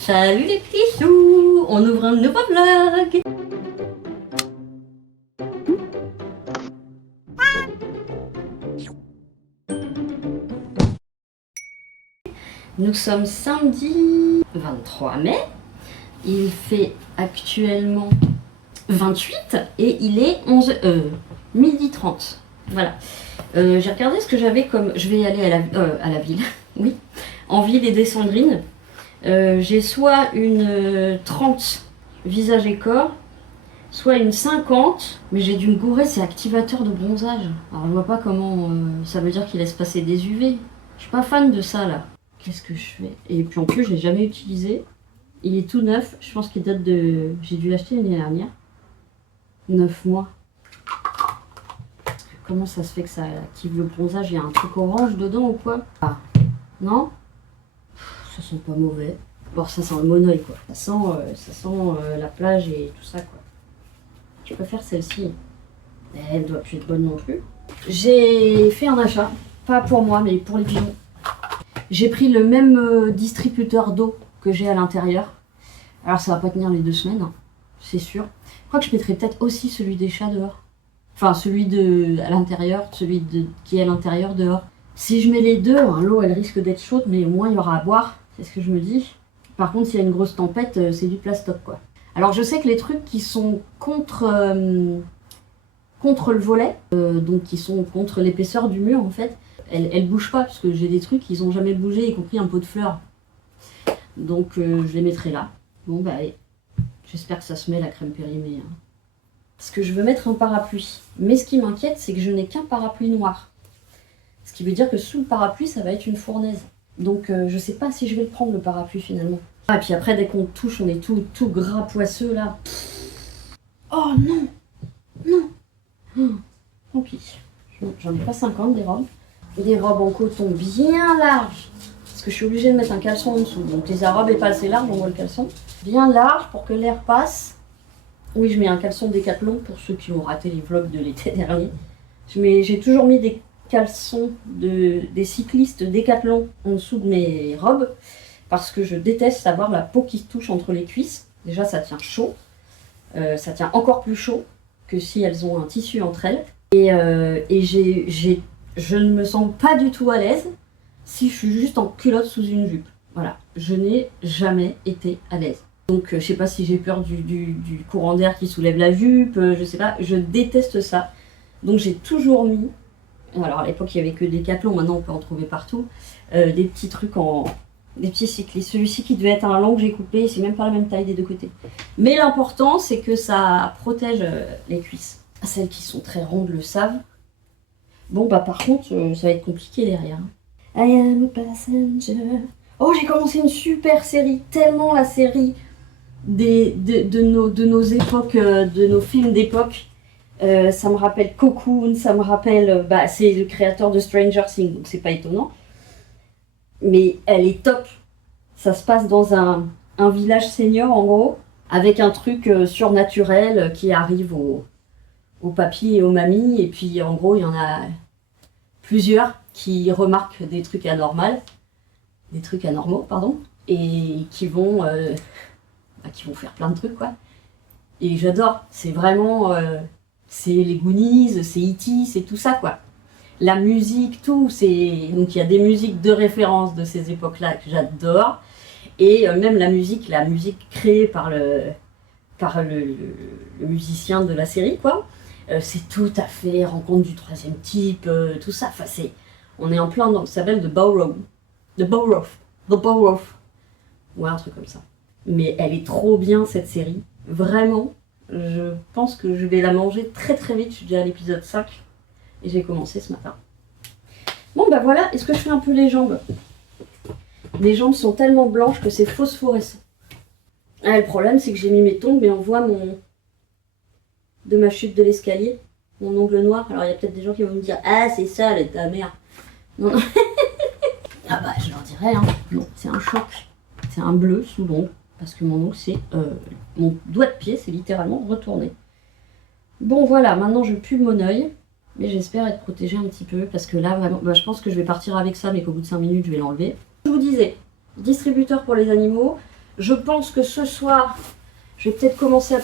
Salut les petits choux, on ouvre un nouveau vlog. Nous sommes samedi 23 mai, il fait actuellement 28 et il est 12h 30. Voilà. J'ai regardé ce que j'avais comme... Je vais aller à la ville, oui, en ville et descendrine. J'ai soit une 30 visage et corps, soit une 50, mais j'ai dû me gourer, c'est activateur de bronzage. Alors je vois pas comment ça veut dire qu'il laisse passer des UV. Je suis pas fan de ça là. Qu'est-ce que je fais? Et puis en plus je l'ai jamais utilisé. Il est tout neuf, je pense qu'il date de... J'ai dû l'acheter l'année dernière. 9 mois. Comment ça se fait que ça active le bronzage? Il y a un truc orange dedans ou quoi? Ah, non? Ça sent pas mauvais. Bon, ça sent le monoeil quoi. Ça sent la plage et tout ça quoi. Je préfère celle-ci. Elle doit plus être bonne non plus. J'ai fait un achat, pas pour moi mais pour les pigeons. J'ai pris le même distributeur d'eau que j'ai à l'intérieur. Alors ça va pas tenir les 2 semaines, hein, c'est sûr. Je crois que je mettrai peut-être aussi celui des chats dehors. Enfin celui à l'intérieur, qui est à l'intérieur dehors. Si je mets les deux, hein, l'eau elle risque d'être chaude mais au moins il y aura à boire, c'est ce que je me dis. Par contre s'il y a une grosse tempête, c'est du plastoc quoi. Alors je sais que les trucs qui sont contre le volet, donc qui sont contre l'épaisseur du mur en fait, elles bougent pas parce que j'ai des trucs qui n'ont jamais bougé, y compris un pot de fleurs. Donc je les mettrai là. Bon bah allez, j'espère que ça se met la crème périmée. Hein. Parce que je veux mettre un parapluie. Mais ce qui m'inquiète, c'est que je n'ai qu'un parapluie noir. Ce qui veut dire que sous le parapluie, ça va être une fournaise. Donc je sais pas si je vais le prendre le parapluie finalement. Ah, et puis après, dès qu'on touche, on est tout gras poisseux là. Oh non! Non! Tant pis. J'en ai pas 50 des robes. Des robes en coton bien larges. Parce que je suis obligée de mettre un caleçon en dessous. Donc les robes n'est pas assez large, on voit le caleçon. Bien large pour que l'air passe. Oui, je mets un caleçon Décathlon pour ceux qui ont raté les vlogs de l'été dernier. J'ai toujours mis des caleçons des cyclistes Décathlon en dessous de mes robes. Parce que je déteste avoir la peau qui se touche entre les cuisses. Déjà, ça tient chaud. Ça tient encore plus chaud que si elles ont un tissu entre elles. Et je ne me sens pas du tout à l'aise si je suis juste en culotte sous une jupe. Voilà, je n'ai jamais été à l'aise. Donc je sais pas si j'ai peur du courant d'air qui soulève la jupe, je sais pas, je déteste ça. Donc j'ai toujours mis, alors à l'époque il y avait que des Décathlon, maintenant on peut en trouver partout, des petits trucs des petits cyclistes. Celui-ci qui devait être un long que j'ai coupé, c'est même pas la même taille des deux côtés. Mais l'important c'est que ça protège les cuisses. Celles qui sont très rondes le savent. Bon bah par contre ça va être compliqué derrière. I am a passenger. Oh, j'ai commencé une super série, tellement la série de nos époques, de nos films d'époque. Ça me rappelle Cocoon, ça me rappelle, c'est le créateur de Stranger Things, donc c'est pas étonnant. Mais elle est top. Ça se passe dans un village senior en gros, avec un truc surnaturel qui arrive aux papis et aux mamies, et puis en gros il y en a plusieurs qui remarquent des trucs anormaux, pardon, et qui vont faire plein de trucs quoi. Et j'adore, c'est vraiment, c'est les Goonies, c'est E.T., c'est tout ça quoi. La musique, tout, donc il y a des musiques de référence de ces époques-là que j'adore, et même la musique créée par le musicien de la série quoi. C'est tout à fait rencontre du troisième type, tout ça. Enfin, on est en plein dans, ça s'appelle The Borough. Ouais, un truc comme ça. Mais elle est trop bien cette série. Vraiment, je pense que je vais la manger très très vite. Je suis déjà à l'épisode 5 et j'ai commencé ce matin. Bon bah voilà, est-ce que je fais un peu les jambes? Mes jambes sont tellement blanches que c'est phosphorescent. Ah, le problème c'est que j'ai mis mes tongs mais on voit de ma chute de l'escalier, mon ongle noir. Alors il y a peut-être des gens qui vont me dire « Ah c'est sale, ta mère !» Non, non. Ah bah je leur dirais, hein. Non, c'est un choc. C'est un bleu sous l'ongle, parce que mon ongle c'est... mon doigt de pied c'est littéralement retourné. Bon voilà, maintenant je pue mon œil, mais j'espère être protégée un petit peu, parce que là vraiment, je pense que je vais partir avec ça, mais qu'au bout de 5 minutes je vais l'enlever. Je vous disais, distributeur pour les animaux, je pense que ce soir, je vais peut-être commencer à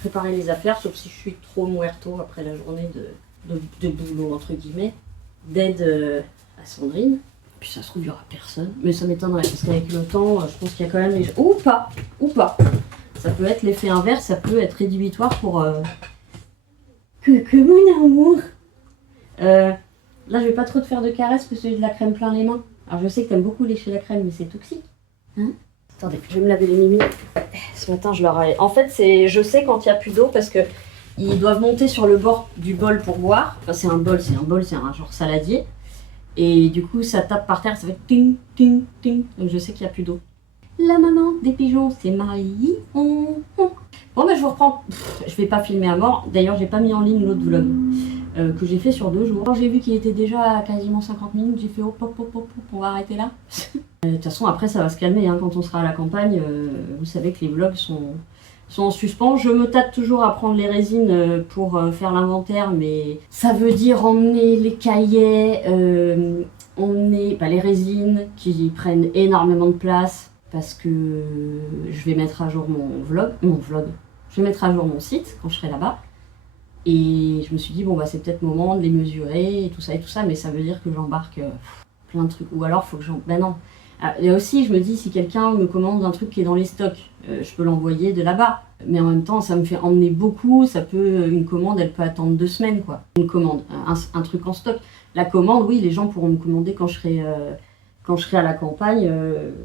préparer les affaires, sauf si je suis trop muerto après la journée de boulot, entre guillemets, d'aide à Sandrine. Puis ça se trouve, il n'y aura personne. Mais ça m'étonnerait, parce qu'avec le temps, je pense qu'il y a quand même les gens. Ou pas. Ça peut être l'effet inverse, ça peut être rédhibitoire pour... Que mon amour. Là, je vais pas trop te faire de caresses, parce que j'ai de la crème plein les mains. Alors, je sais que t'aimes beaucoup lécher la crème, mais c'est toxique. Hein? Attendez, je vais me laver les mimis. Ce matin, je leur ai... En fait, je sais quand il n'y a plus d'eau, parce que ils doivent monter sur le bord du bol pour boire. Enfin, c'est un bol, c'est un genre saladier. Et du coup, ça tape par terre, ça fait ting, ting, ting. Donc je sais qu'il n'y a plus d'eau. La maman des pigeons, c'est Marie. Bon, bah je vous reprends. Je vais pas filmer à mort. D'ailleurs, j'ai pas mis en ligne l'autre vlog que j'ai fait sur 2 jours. Quand j'ai vu qu'il était déjà à quasiment 50 minutes, j'ai fait hop, on va arrêter là. De toute façon, après, ça va se calmer. Hein. Quand on sera à la campagne, vous savez que les vlogs sont en suspens. Je me tâte toujours à prendre les résines pour faire l'inventaire, mais ça veut dire emmener les cahiers, emmener les résines qui prennent énormément de place parce que je vais mettre à jour mon vlog. Je vais mettre à jour mon site quand je serai là-bas. Et je me suis dit, bon, bah, c'est peut-être le moment de les mesurer et tout ça, mais ça veut dire que j'embarque plein de trucs. Ou alors, il faut que j'en... Ben non. Et aussi, je me dis, si quelqu'un me commande un truc qui est dans les stocks, je peux l'envoyer de là-bas. Mais en même temps, ça me fait emmener beaucoup. Une commande, elle peut attendre 2 semaines, quoi. Une commande, un truc en stock. La commande, oui, les gens pourront me commander quand je serai à la campagne.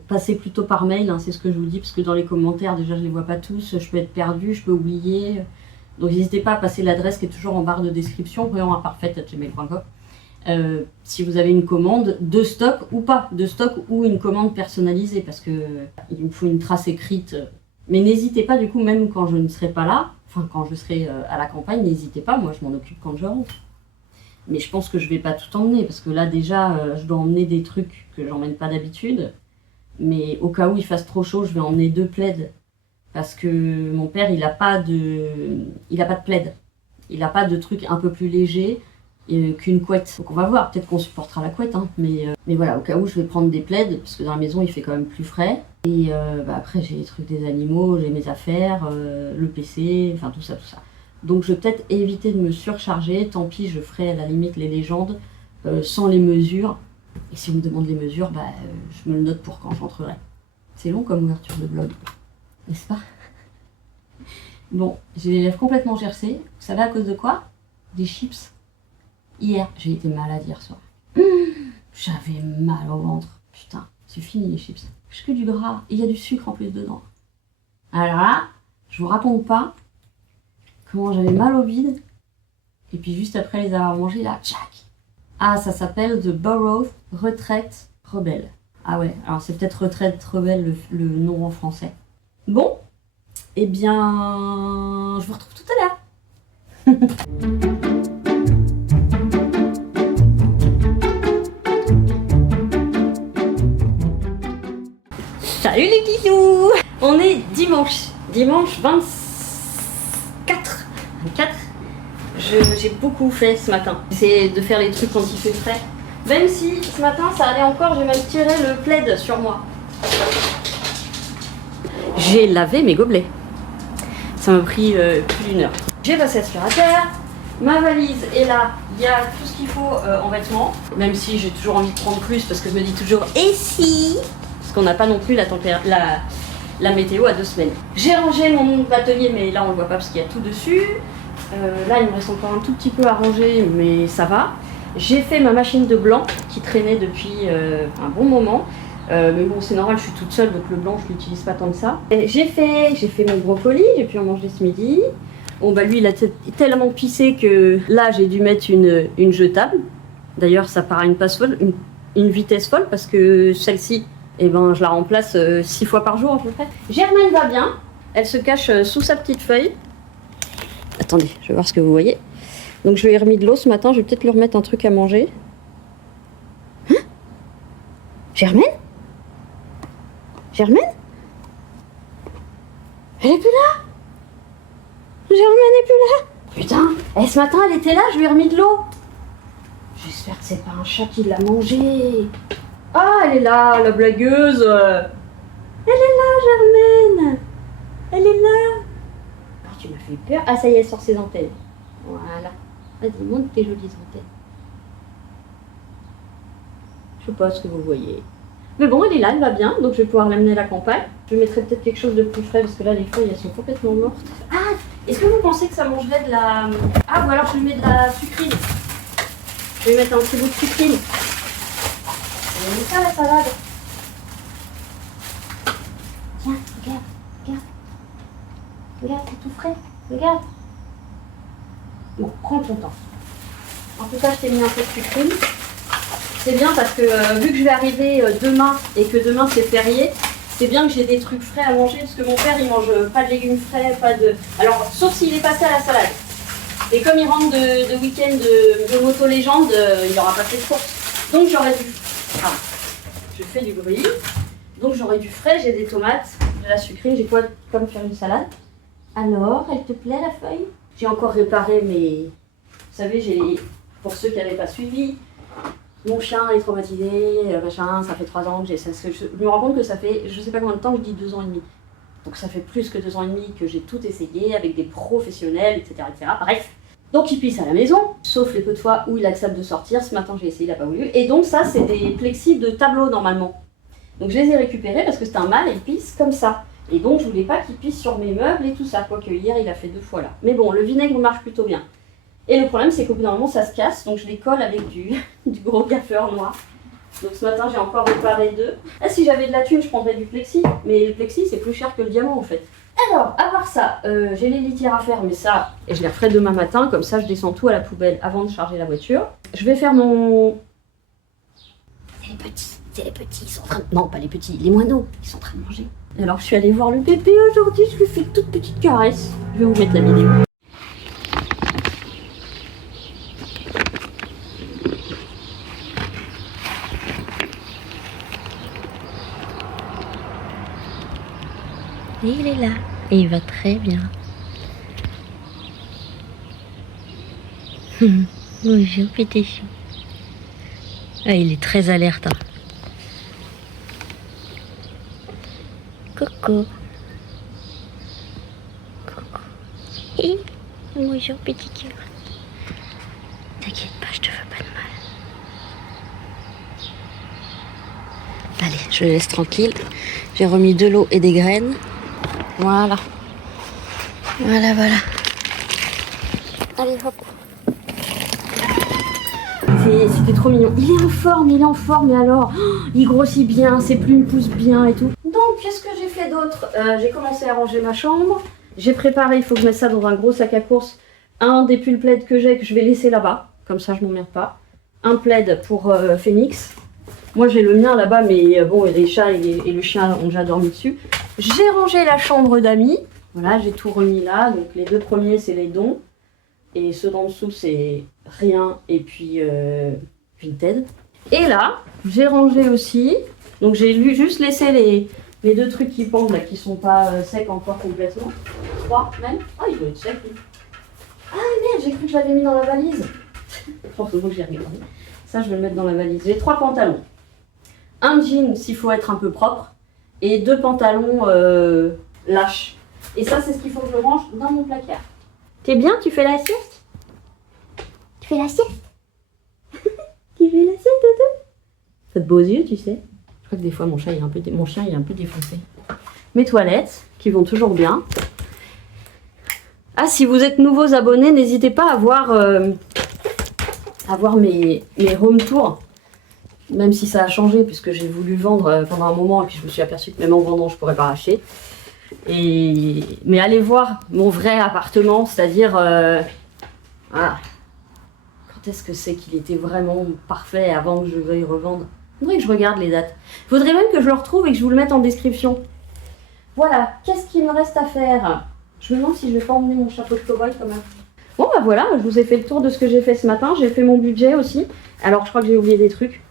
Passez plutôt par mail, hein, c'est ce que je vous dis, parce que dans les commentaires, déjà, je les vois pas tous. Je peux être perdue, je peux oublier. Donc, n'hésitez pas à passer l'adresse qui est toujours en barre de description, voyonsimparfaite@gmail.com. Si vous avez une commande de stock ou pas, de stock ou une commande personnalisée, parce que il me faut une trace écrite. Mais n'hésitez pas, du coup, même quand je ne serai pas là, enfin quand je serai à la campagne, n'hésitez pas, moi je m'en occupe quand je rentre. Mais je pense que je vais pas tout emmener, parce que là déjà, je dois emmener des trucs que j'emmène pas d'habitude. Mais au cas où il fasse trop chaud, je vais emmener 2 plaids. Parce que mon père, il a pas de plaid. Il a pas de truc un peu plus léger qu'une couette. Donc on va voir, peut-être qu'on supportera la couette, hein. Mais voilà, au cas où je vais prendre des plaids, parce que dans la maison il fait quand même plus frais. Et après j'ai les trucs des animaux, j'ai mes affaires, le PC, enfin tout ça. Donc je vais peut-être éviter de me surcharger, tant pis, je ferai à la limite les légendes sans les mesures. Et si on me demande les mesures, je me le note pour quand j'entrerai. C'est long comme ouverture de blog, n'est-ce pas? Bon, j'ai les lèvres complètement gercées. Vous savez à cause de quoi? Des chips. Hier, j'ai été malade hier soir. J'avais mal au ventre. Putain, c'est fini les chips. J'ai que du gras et il y a du sucre en plus dedans. Alors là, je vous raconte pas comment j'avais mal au bide. Et puis juste après les avoir mangés, là, tchac. Ah, ça s'appelle The Borough Retraite Rebelle. Ah ouais, alors c'est peut-être Retraite Rebelle le nom en français. Bon, eh bien, je vous retrouve tout à l'heure. Salut les bisous! On est dimanche 24. J'ai beaucoup fait ce matin. J'essaie de faire les trucs quand il fait frais. Même si ce matin ça allait encore, j'ai même tiré le plaid sur moi. J'ai lavé mes gobelets. Ça m'a pris plus d'1 heure. J'ai passé l'aspirateur. Ma valise est là. Il y a tout ce qu'il faut en vêtements. Même si j'ai toujours envie de prendre plus parce que je me dis toujours et si? Parce qu'on n'a pas non plus la météo à 2 semaines. J'ai rangé mon atelier, mais là on le voit pas parce qu'il y a tout dessus. Là il me reste encore un tout petit peu à ranger, mais ça va. J'ai fait ma machine de blanc qui traînait depuis un bon moment. Mais bon, c'est normal, je suis toute seule, donc le blanc, je l'utilise pas tant que ça. J'ai fait mon brocoli, j'ai pu en manger ce midi. Bon, bah lui, il a tellement pissé que là, j'ai dû mettre une jetable. D'ailleurs, ça part à une passe folle, une vitesse folle, parce que celle-ci, eh ben, je la remplace 6 fois par jour à peu près. Germaine va bien, elle se cache sous sa petite feuille. Attendez, je vais voir ce que vous voyez. Donc je lui ai remis de l'eau ce matin, je vais peut-être lui remettre un truc à manger. Hein? Germaine? Germaine? Elle est plus là? Germaine est plus là? Putain, et ce matin elle était là, je lui ai remis de l'eau. J'espère que c'est pas un chat qui l'a mangé. Ah, elle est là, la blagueuse. Elle est là, Germaine. Elle est là. Ah, tu m'as fait peur. Ah, ça y est, elle sort ses antennes. Voilà. Vas-y, monte tes jolies antennes. Je sais pas ce que vous voyez. Mais bon, elle est là, elle va bien, donc je vais pouvoir l'amener à la campagne. Je mettrai peut-être quelque chose de plus frais, parce que là, les feuilles, elles sont complètement mortes. Ah, est-ce que vous pensez que ça mangerait de la... Ah, ou alors je lui mets de la sucrine. Je vais mettre un petit bout de sucrine. On met ça, la salade. Tiens, regarde, regarde. Regarde, c'est tout frais. Regarde. Bon, prends ton temps. En tout cas, je t'ai mis un peu de sucrine. C'est bien parce que vu que je vais arriver demain et que demain c'est férié, c'est bien que j'ai des trucs frais à manger parce que mon père il mange pas de légumes frais, pas de... Alors, sauf s'il est passé à la salade. Et comme il rentre de week-end de moto légende, il n'aura pas fait de course. Donc j'aurai du... Ah, je fais du bruit. Donc j'aurai du frais, j'ai des tomates, de la sucrine, j'ai quoi comme faire une salade. Alors, elle te plaît la feuille? J'ai encore réparé mes... Vous savez, pour ceux qui n'avaient pas suivi, mon chien est traumatisé, machin, ça fait 3 ans que j'ai ça. Je me rends compte que ça fait, je sais pas combien de temps, je dis 2 ans et demi. Donc ça fait plus que 2 ans et demi que j'ai tout essayé avec des professionnels, etc. etc. Bref. Donc il pisse à la maison, sauf les peu de fois où il accepte de sortir. Ce matin j'ai essayé, il n'a pas voulu. Et donc ça, c'est des plexis de tableau normalement. Donc je les ai récupérés parce que c'est un mâle et il pisse comme ça. Et donc je voulais pas qu'il pisse sur mes meubles et tout ça. Quoique hier il a fait 2 fois là. Mais bon, le vinaigre marche plutôt bien. Et le problème, c'est qu'au bout d'un moment, ça se casse, donc je les colle avec du gros gaffeur noir. Donc ce matin, j'ai encore réparé 2. Ah, si j'avais de la thune, je prendrais du plexi, mais le plexi, c'est plus cher que le diamant, en fait. Alors, à part ça, j'ai les litières à faire, mais ça, et je les referai demain matin, comme ça, je descends tout à la poubelle avant de charger la voiture. Je vais faire mon... C'est les petits, ils sont en train de... Non, pas les petits, les moineaux, ils sont en train de manger. Alors, je suis allée voir le bébé aujourd'hui, je lui fais une toute petite caresse. Je vais vous mettre la vidéo. Et il est là, et il va très bien. Bonjour petit chou. Ah, il est très alerte. Hein. Coucou. Coucou. Hi. Bonjour petit cœur. T'inquiète pas, je te fais pas de mal. Allez, je le laisse tranquille. J'ai remis de l'eau et des graines. Voilà. Voilà, voilà. Allez, hop. C'était trop mignon. Il est en forme, et alors il grossit bien, ses plumes poussent bien et tout. Donc, qu'est-ce que j'ai fait d'autre? J'ai commencé à ranger ma chambre. J'ai préparé, il faut que je mette ça dans un gros sac à course. Un des pulls plaids que j'ai, que je vais laisser là-bas. Comme ça, je m'emmerde pas. Un plaid pour Phoenix. Moi, j'ai le mien là-bas, mais bon, les chats et le chien ont déjà dormi dessus. J'ai rangé la chambre d'amis. Voilà, j'ai tout remis là. Donc, les 2 premiers, c'est les dons. Et ceux d'en dessous, c'est rien et puis Vinted. Et là, j'ai rangé aussi. Donc, j'ai juste laissé les 2 trucs qui pendent, là, qui sont pas secs encore complètement. 3 même. Ah, il doit être sec, lui. Ah, merde, j'ai cru que je l'avais mis dans la valise. Forcément que j'ai regardé. Ça, je vais le mettre dans la valise. J'ai 3 pantalons. Un jean, s'il faut être un peu propre. Et 2 pantalons lâches. Et ça, c'est ce qu'il faut que je range dans mon placard. T'es bien? Tu fais la sieste? Tu fais la sieste? Tu fais la sieste, Toto? Ça te beaux yeux, tu sais. Je crois que des fois, mon chien il est un peu défoncé. Mes toilettes, qui vont toujours bien. Ah, si vous êtes nouveaux abonnés, n'hésitez pas à voir mes home tours. Même si ça a changé, puisque j'ai voulu vendre pendant un moment, et puis je me suis aperçue que même en vendant, je pourrais pas racheter. Mais allez voir mon vrai appartement, c'est-à-dire... Quand est-ce que c'est qu'il était vraiment parfait avant que je veuille revendre? Il faudrait que je regarde les dates. Il faudrait même que je le retrouve et que je vous le mette en description. Voilà, qu'est-ce qu'il me reste à faire? Je me demande si je vais pas emmener mon chapeau de cow-boy quand même. Bon bah voilà, je vous ai fait le tour de ce que j'ai fait ce matin. J'ai fait mon budget aussi. Alors je crois que j'ai oublié des trucs.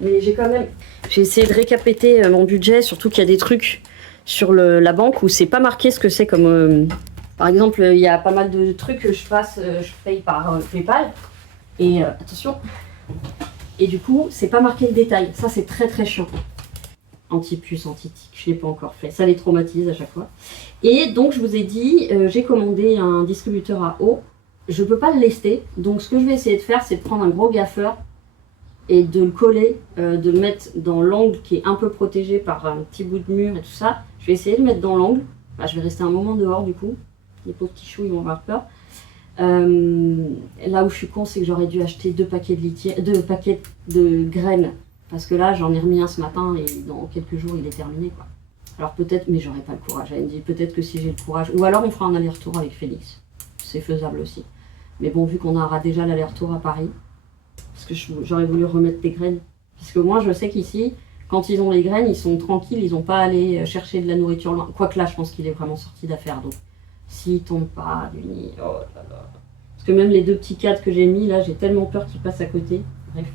Mais j'ai essayé de récapiter mon budget, surtout qu'il y a des trucs sur la banque où c'est pas marqué ce que c'est comme... par exemple, il y a pas mal de trucs que je paye par PayPal. Et attention. Et du coup, c'est pas marqué le détail. Ça, c'est très très chiant. anti-puce, anti-tic. Je ne l'ai pas encore fait. Ça les traumatise à chaque fois. Et donc, je vous ai dit, j'ai commandé un distributeur à eau. Je ne peux pas le lester. Donc, ce que je vais essayer de faire, c'est de prendre un gros gaffeur et de le coller, de le mettre dans l'angle qui est un peu protégé par un petit bout de mur et tout ça. Je vais essayer de le mettre dans l'angle. Bah, je vais rester un moment dehors du coup. Les pauvres petits choux, ils vont avoir peur. Là où je suis con, c'est que j'aurais dû acheter 2 paquets de graines. Parce que là, j'en ai remis un ce matin et dans quelques jours, il est terminé, quoi. Alors peut-être, mais j'aurais pas le courage. Elle me dit peut-être que si j'ai le courage. Ou alors on fera un aller-retour avec Félix. C'est faisable aussi. Mais bon, vu qu'on aura déjà l'aller-retour à Paris, parce que j'aurais voulu remettre des graines. Parce que moi, je sais qu'ici, quand ils ont les graines, ils sont tranquilles, ils n'ont pas à aller chercher de la nourriture loin. Quoique là, je pense qu'il est vraiment sorti d'affaire. Donc, s'il tombe pas du nid, oh là là. Parce que même les 2 petits cadres que j'ai mis, là, j'ai tellement peur qu'ils passent à côté. Bref,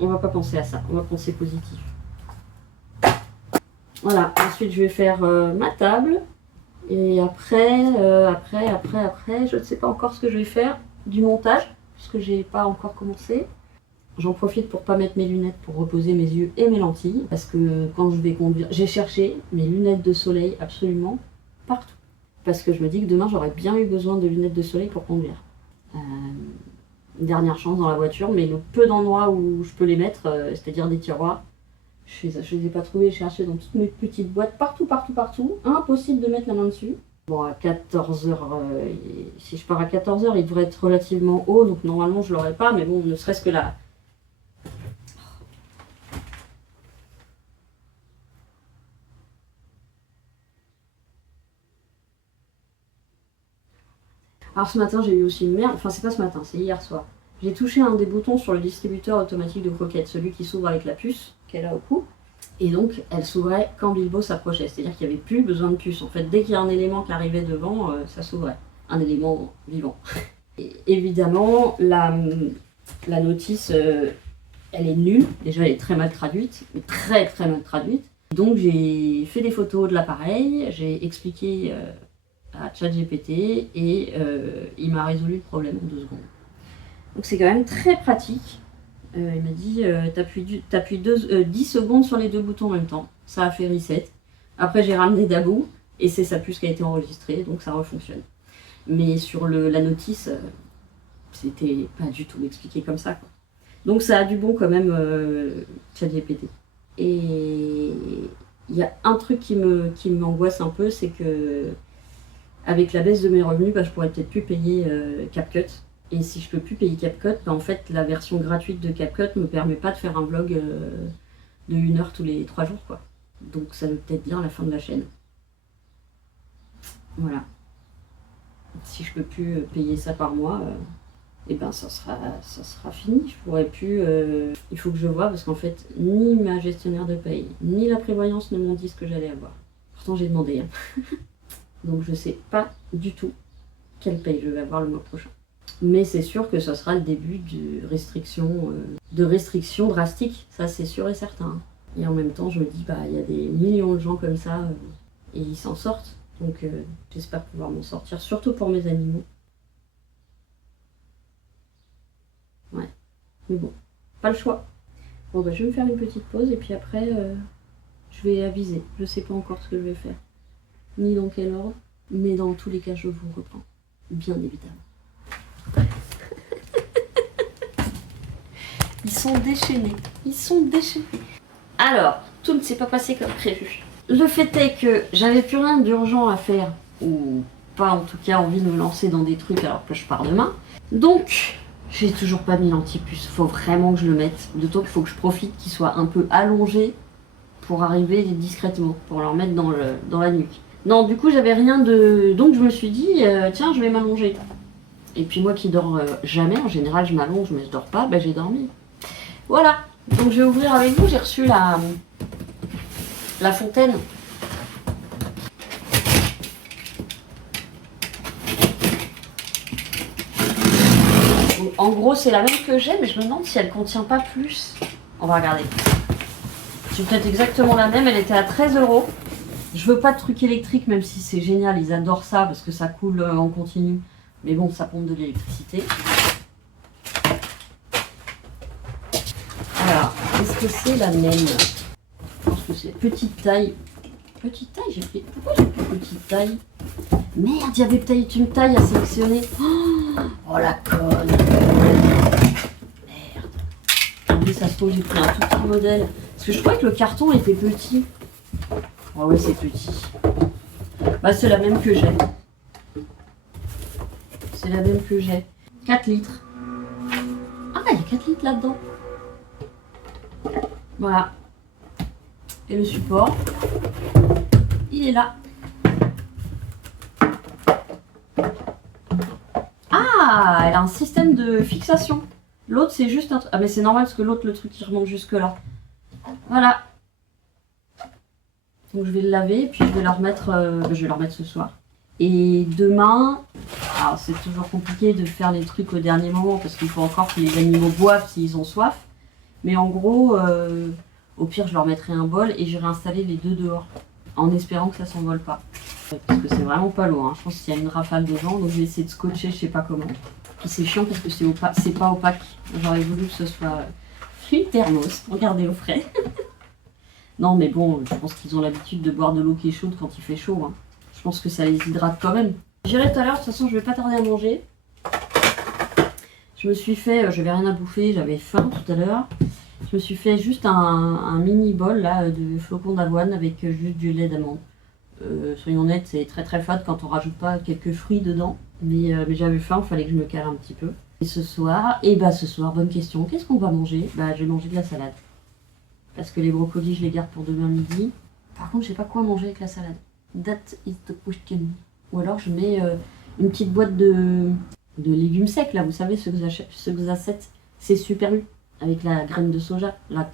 on va pas penser à ça, on va penser positif. Voilà, ensuite je vais faire ma table. Et après, je ne sais pas encore ce que je vais faire du montage, puisque j'ai pas encore commencé. J'en profite pour pas mettre mes lunettes pour reposer mes yeux et mes lentilles, parce que quand je vais conduire, j'ai cherché mes lunettes de soleil absolument partout. Parce que je me dis que demain j'aurais bien eu besoin de lunettes de soleil pour conduire. Une dernière chance dans la voiture, mais le peu d'endroits où je peux les mettre, c'est-à-dire des tiroirs, je les ai pas trouvés, j'ai cherché dans toutes mes petites boîtes, partout. Impossible de mettre la main dessus. Bon, à 14h, si je pars à 14h, il devrait être relativement haut, donc normalement je l'aurai pas, mais bon, ne serait-ce que là. Alors ce matin, j'ai eu aussi une merde, enfin c'est pas ce matin, c'est hier soir. J'ai touché un des boutons sur le distributeur automatique de croquettes, celui qui s'ouvre avec la puce qu'elle a au cou. Et donc, elle s'ouvrait quand Bilbo s'approchait. C'est-à-dire qu'il n'y avait plus besoin de puce. En fait, dès qu'il y a un élément qui arrivait devant, ça s'ouvrait. Un élément vivant. Et évidemment, la notice, elle est nulle. Déjà, elle est très mal traduite. Mais très mal traduite. Donc, j'ai fait des photos de l'appareil. J'ai expliqué à ChatGPT. Et il m'a résolu le problème en 2 secondes. Donc, c'est quand même très pratique. Il m'a dit t'appuies 10 secondes sur les 2 boutons en même temps. Ça a fait reset. Après j'ai ramené Dabou et c'est sa puce qui a été enregistrée, donc ça refonctionne. Mais sur la notice, c'était pas du tout expliqué comme ça, quoi. Donc ça a du bon quand même, ChatGPT. Et il y a un truc qui m'angoisse un peu, c'est que avec la baisse de mes revenus, je pourrais peut-être plus payer CapCut. Et si je peux plus payer CapCut, en fait, la version gratuite de CapCut me permet pas de faire un vlog de 1 heure tous les 3 jours, quoi. Donc ça veut peut-être dire la fin de la chaîne. Voilà. Si je peux plus payer ça par mois, et ben ça sera fini. Je pourrais plus. Il faut que je vois parce qu'en fait, ni ma gestionnaire de paye, ni la prévoyance ne m'ont dit ce que j'allais avoir. Pourtant j'ai demandé. Hein. Donc je sais pas du tout quelle paye je vais avoir le mois prochain. Mais c'est sûr que ce sera le début de restrictions drastiques, ça c'est sûr et certain. Et en même temps, je me dis, il y a des millions de gens comme ça, et ils s'en sortent. Donc j'espère pouvoir m'en sortir, surtout pour mes animaux. Ouais, mais bon, pas le choix. Bon, je vais me faire une petite pause, et puis après, je vais aviser. Je sais pas encore ce que je vais faire, ni dans quel ordre, mais dans tous les cas, je vous reprends, bien évidemment. Ils sont déchaînés. Alors, tout ne s'est pas passé comme prévu. Le fait est que j'avais plus rien d'urgent à faire, ou pas en tout cas envie de me lancer dans des trucs alors que je pars demain. Donc, j'ai toujours pas mis l'antipuce. Faut vraiment que je le mette. D'autant qu'il faut que je profite qu'il soit un peu allongé pour arriver discrètement, pour leur mettre dans la nuque. Non, du coup, j'avais rien de... Donc, je me suis dit, tiens, je vais m'allonger. Et puis moi qui dors jamais, en général je m'allonge mais je dors pas, j'ai dormi. Voilà, donc je vais ouvrir avec vous, j'ai reçu la fontaine. Donc, en gros c'est la même que j'ai, mais je me demande si elle contient pas plus. On va regarder. C'est peut-être exactement la même, elle était à 13 €. Je veux pas de truc électrique, même si c'est génial, ils adorent ça parce que ça coule en continu. Mais bon, ça pompe de l'électricité. Alors, est-ce que c'est la même? Je pense que c'est petite taille. Petite taille, j'ai pris. Pourquoi j'ai pris petite taille? Merde, il y avait peut-être une taille à sélectionner. Oh la conne. Merde. En plus, ça se trouve, j'ai pris un tout petit modèle. Parce que je croyais que le carton était petit. Ah ouais, c'est petit. Bah, c'est la même que j'ai. C'est la même que j'ai. 4 litres. Ah, il y a 4 litres là-dedans. Voilà. Et le support, il est là. Ah, elle a un système de fixation. L'autre, c'est juste un truc. Ah, mais c'est normal parce que l'autre, le truc, il remonte jusque là. Voilà. Donc, je vais le laver et puis je vais le remettre, ce soir. Et demain, alors c'est toujours compliqué de faire les trucs au dernier moment parce qu'il faut encore que les animaux boivent s'ils ont soif. Mais en gros, au pire, je leur mettrai un bol et j'irai installer les deux dehors. En espérant que ça s'envole pas. Parce que c'est vraiment pas loin. Je pense qu'il y a une rafale dedans. Donc je vais essayer de scotcher, je sais pas comment. Puis c'est chiant parce que c'est pas opaque. J'aurais voulu que ce soit une thermos pour garder au frais. Non mais bon, je pense qu'ils ont l'habitude de boire de l'eau qui est chaude quand il fait chaud. Hein. Je pense que ça les hydrate quand même. J'irai tout à l'heure, de toute façon je vais pas tarder à manger. Je me suis fait, j'avais rien à bouffer, j'avais faim tout à l'heure. Je me suis fait juste un mini bol là, de flocons d'avoine avec juste du lait d'amande. Soyons honnêtes, c'est très très fade quand on rajoute pas quelques fruits dedans. Mais j'avais faim, il fallait que je me cale un petit peu. Et ce soir, bonne question, qu'est-ce qu'on va manger? Bah je vais manger de la salade. Parce que les brocolis, je les garde pour demain midi. Par contre, je sais pas quoi manger avec la salade. That is the question. Ou alors je mets une petite boîte de légumes secs, là, vous savez, ceux que j'achète, c'est Super U. Avec la graine de soja, la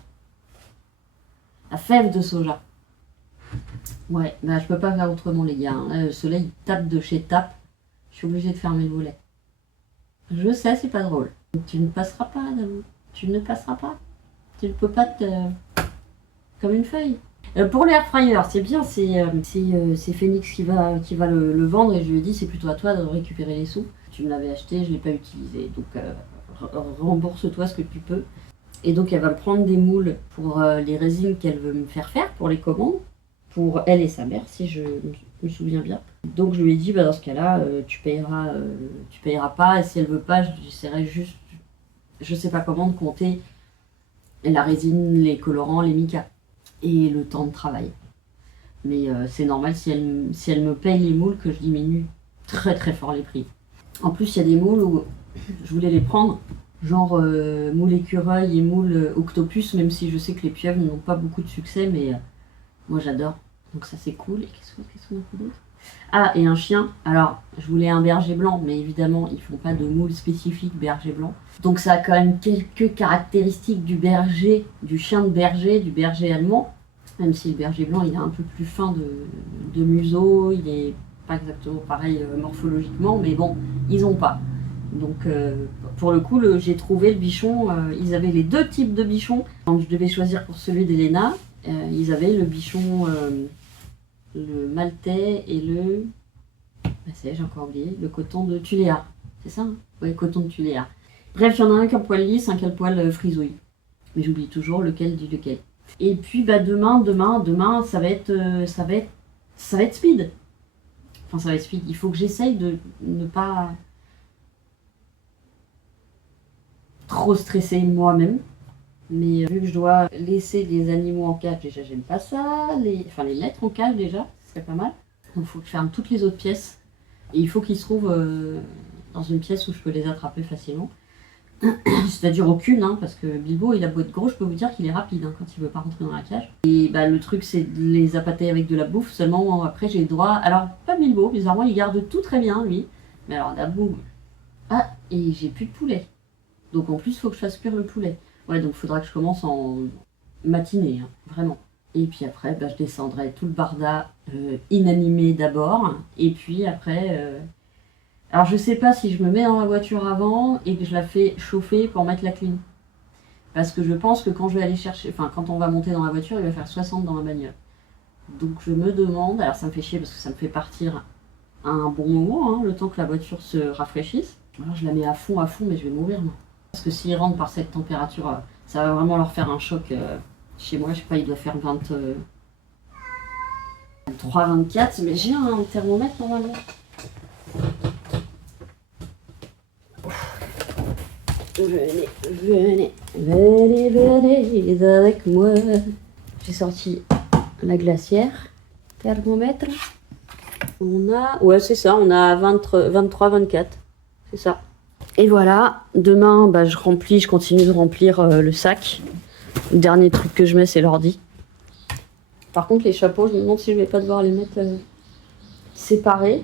fève de soja. Ouais, bah je peux pas faire autrement les gars. Hein. Là, le soleil tape de chez tape. Je suis obligée de fermer le volet. Je sais, c'est pas drôle. Tu ne passeras pas, Damou. Tu ne passeras pas. Tu ne peux pas te... Comme une feuille. Pour l'air fryer, c'est bien, c'est Phoenix qui va le vendre et je lui ai dit c'est plutôt à toi de récupérer les sous. Tu me l'avais acheté, je ne l'ai pas utilisé, donc rembourse-toi ce que tu peux. Et donc elle va me prendre des moules pour les résines qu'elle veut me faire pour les commandes, pour elle et sa mère si je me souviens bien. Donc je lui ai dit dans ce cas-là tu payeras pas et si elle veut pas j'essaierai juste, je sais pas comment, de compter la résine, les colorants, les micas et le temps de travail. Mais c'est normal si elle me paye les moules que je diminue très très fort les prix. En plus il y a des moules où je voulais les prendre, genre moule écureuil et moule octopus, même si je sais que les pieuvres n'ont pas beaucoup de succès, mais moi j'adore. Donc ça c'est cool. Et qu'est-ce qu'on a fait d'autre? Ah, et un chien. Alors, je voulais un berger blanc, mais évidemment, ils font pas de moule spécifique berger blanc. Donc ça a quand même quelques caractéristiques du berger, du chien de berger, du berger allemand. Même si le berger blanc, il est un peu plus fin de museau, il est pas exactement pareil morphologiquement, mais bon, ils ont pas. Donc pour le coup, j'ai trouvé le bichon, ils avaient les deux types de bichons. Donc je devais choisir pour celui d'Elena. Ils avaient le bichon, le maltais et le... j'ai encore oublié, le coton de Tuléar. C'est ça hein? Oui, coton de Tuléar. Bref, il y en a un qui a un poil lisse, un qui a le poil frisouille. Mais j'oublie toujours lequel du lequel. Et puis demain, ça va être speed. Enfin, ça va être speed. Il faut que j'essaye de ne pas trop stresser moi-même. Mais vu que je dois laisser les animaux en cage, déjà j'aime pas ça. Les lettres en cage déjà, ce serait pas mal. Donc il faut que je ferme toutes les autres pièces. Et il faut qu'ils se trouvent dans une pièce où je peux les attraper facilement. C'est-à-dire aucune, hein, parce que Bilbo, il a beau être gros, je peux vous dire qu'il est rapide hein, quand il veut pas rentrer dans la cage. Et le truc, c'est de les appâter avec de la bouffe, seulement après j'ai le droit... Alors, pas Bilbo, bizarrement, il garde tout très bien, lui. Mais alors, Dabou... Ah, et j'ai plus de poulet. Donc en plus, il faut que je fasse cuire le poulet. Ouais, donc il faudra que je commence en matinée, hein, vraiment. Et puis après, je descendrai tout le barda inanimé d'abord, et puis après... Alors je sais pas si je me mets dans la voiture avant et que je la fais chauffer pour mettre la clim. Parce que je pense que quand je vais aller chercher, quand on va monter dans la voiture, il va faire 60 dans la bagnole. Donc je me demande, alors ça me fait chier parce que ça me fait partir à un bon moment, hein, le temps que la voiture se rafraîchisse. Alors je la mets à fond, mais je vais mourir moi. Parce que s'ils rentrent par cette température, ça va vraiment leur faire un choc Chez moi, je sais pas, il doit faire 23, 24, mais j'ai un thermomètre normalement. Venez avec moi. J'ai sorti la glacière, thermomètre. On a, ouais c'est ça, on a 23, 24, c'est ça. Et voilà, demain je continue de remplir le sac. Le dernier truc que je mets c'est l'ordi. Par contre les chapeaux, je me demande si je vais pas devoir les mettre séparés.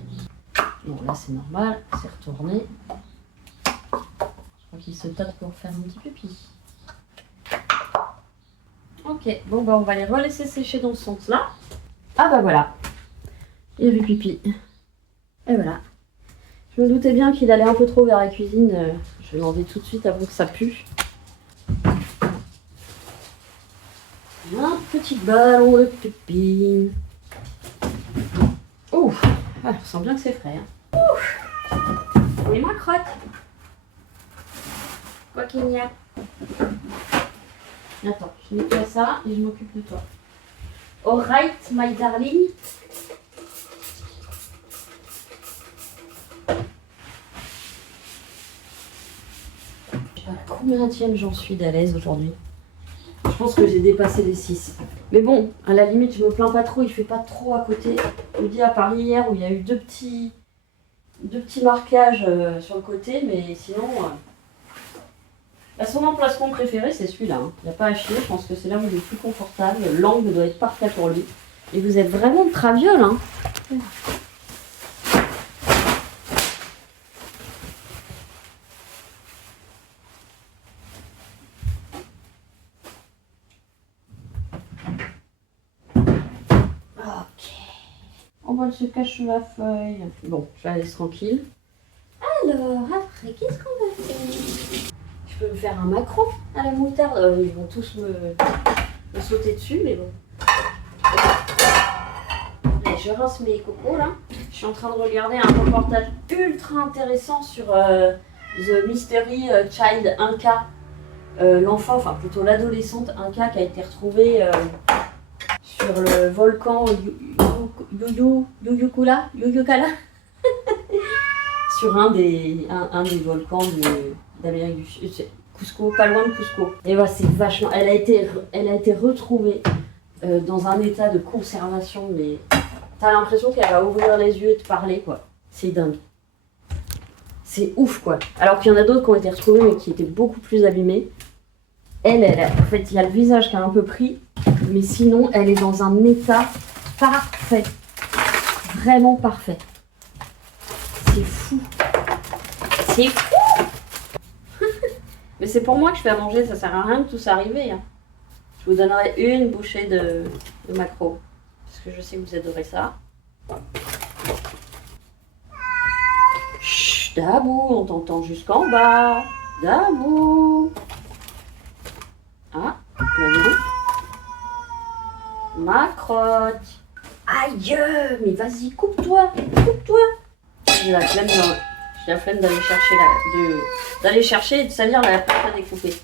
Bon là c'est normal, c'est retourné. Je crois qu'il se tâte pour faire un petit pipi. Ok, bon on va les relaisser sécher dans ce sens-là. Ah bah voilà, il y avait pipi. Et voilà. Je me doutais bien qu'il allait un peu trop vers la cuisine. Je vais l'enlever tout de suite avant que ça pue. Un petit ballon de pipi. Ouf, on sent bien que c'est frais. Hein. Ouf. Oui, ma crotte. Quoi qu'il y a. Attends, je nettoie ça et je m'occupe de toi. Alright, my darling. Je sais pas combien j'en suis d'à l'aise aujourd'hui. Je pense que j'ai dépassé les 6. Mais bon, à la limite, je me plains pas trop, il fait pas trop à côté. Je vous dis à Paris hier où il y a eu deux petits marquages sur le côté, mais sinon, son emplacement préféré, c'est celui-là. Hein. Il n'y a pas à chier, je pense que c'est là où il est plus confortable. L'angle doit être parfait pour lui. Et vous êtes vraiment de traviole, hein. On se cache sous la feuille. Bon, je la laisse tranquille. Alors, après, qu'est-ce qu'on va faire? Je peux me faire un macro à la moutarde. Ils vont tous me sauter dessus, mais bon. Allez, je rince mes cocos là. Je suis en train de regarder un reportage ultra intéressant sur The Mystery Child Inca. L'enfant, enfin plutôt l'adolescente Inca qui a été retrouvée sur le volcan Yuyukala sur un des volcans d'Amérique du Sud, Cusco, pas loin de Cusco. Et voilà, c'est vachement. Elle a été retrouvée dans un état de conservation, mais t'as l'impression qu'elle va ouvrir les yeux et te parler, quoi. C'est dingue. C'est ouf, quoi. Alors qu'il y en a d'autres qui ont été retrouvés, mais qui étaient beaucoup plus abîmés. Elle, en fait, il y a le visage qui a un peu pris, mais sinon, elle est dans un état parfait. Vraiment parfait. C'est fou. C'est fou. Mais c'est pour moi que je fais à manger, ça sert à rien de tous arriver. Hein. Je vous donnerai une bouchée de maquereau. Parce que je sais que vous adorez ça. Chut, Dabou, on t'entend jusqu'en bas. Dabou. Ah, vas-y. Ma crotte. Aïe, mais vas-y, coupe-toi. J'ai la flemme d'aller chercher et de salir la pâte à découper.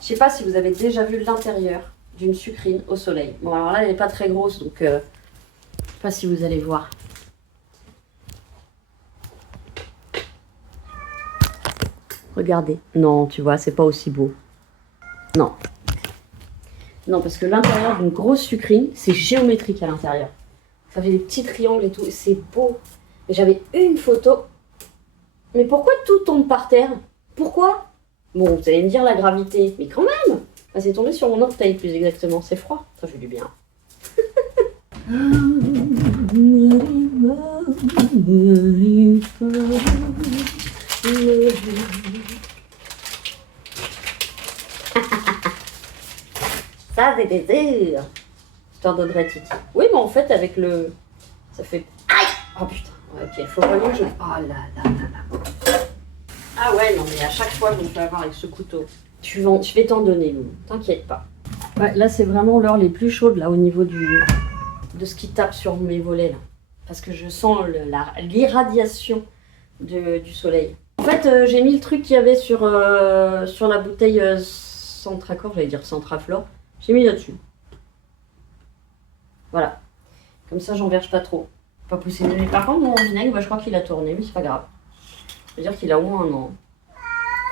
Je sais pas si vous avez déjà vu l'intérieur d'une sucrine au soleil. Bon, alors là, elle n'est pas très grosse, donc je sais pas si vous allez voir. Regardez. Non, tu vois, c'est pas aussi beau. Non. Non, parce que l'intérieur d'une grosse sucrine, c'est géométrique à l'intérieur. Ça fait des petits triangles et tout, c'est beau. Mais j'avais une photo. Mais pourquoi tout tombe par terre? Pourquoi? Bon, vous allez me dire la gravité, mais quand même! Ah, c'est tombé sur mon orteil, plus exactement. C'est froid. Ça fait du bien. Ça, c'est des heures. Je t'en donnerai, Titi. Oui, mais en fait, avec le... Ça fait... Aïe! Oh putain. Ok, faut vraiment que je... Oh là là là là. Ah ouais, non, mais à chaque fois, je vais avoir avec ce couteau. Je vais t'en donner, Loulou. T'inquiète pas. Ouais, là, c'est vraiment l'heure les plus chaudes, là, au niveau de ce qui tape sur mes volets, là. Parce que je sens l'irradiation du soleil. En fait, j'ai mis le truc qu'il y avait sur la bouteille Centracor, j'allais dire Centraflor. J'ai mis là-dessus. Voilà. Comme ça, j'en verge pas trop. Pas pousser. Mais par contre, mon vinaigre, bah, je crois qu'il a tourné, mais c'est pas grave. Ça veut dire qu'il a au moins un an.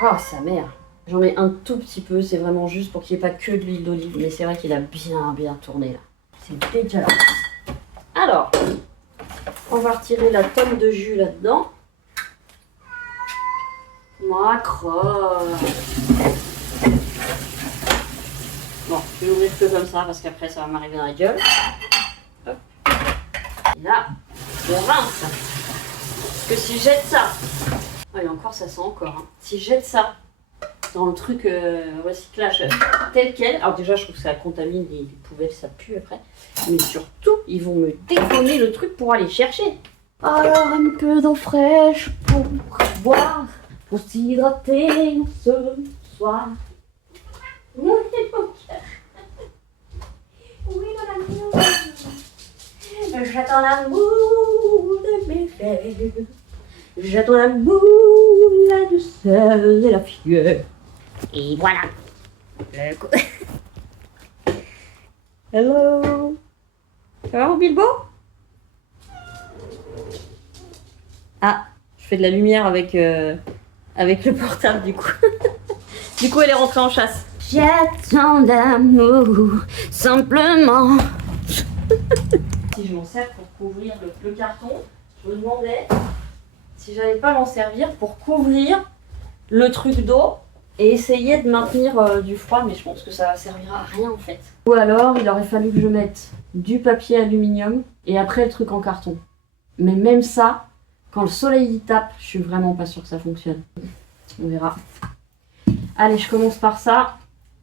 Ah, sa mère. J'en mets un tout petit peu, c'est vraiment juste pour qu'il n'y ait pas que de l'huile d'olive. Mais c'est vrai qu'il a bien tourné là. C'est dégueulasse. Alors, on va retirer la tonne de jus là-dedans. Macron. Bon, je vais ouvrir que comme ça parce qu'après ça va m'arriver dans la gueule. Hop. Et là, je rince. Parce que si je jette ça, oh, et encore ça sent encore. Hein. Si je jette ça dans le truc recyclage tel quel, alors déjà je trouve que ça contamine les poubelles, ça pue après. Mais surtout, ils vont me déconner le truc pour aller chercher. Alors un peu d'eau fraîche pour boire, pour s'hydrater ce soir. Oui, mon cœur. Oui, mon amour. J'attends l'amour de mes rêves. J'attends l'amour, la douceur et la fièvre. Et voilà. Le coup. Hello. Ça va, mon Bilbo? Ah, je fais de la lumière avec le portable du coup. Du coup, elle est rentrée en chasse. J'attends l'amour, simplement. Si je m'en sers pour couvrir le carton, je me demandais si j'allais pas m'en servir pour couvrir le truc d'eau et essayer de maintenir du froid, mais je pense que ça servira à rien en fait. Ou alors, il aurait fallu que je mette du papier aluminium et après le truc en carton. Mais même ça, quand le soleil y tape, je suis vraiment pas sûre que ça fonctionne. On verra. Allez, je commence par ça,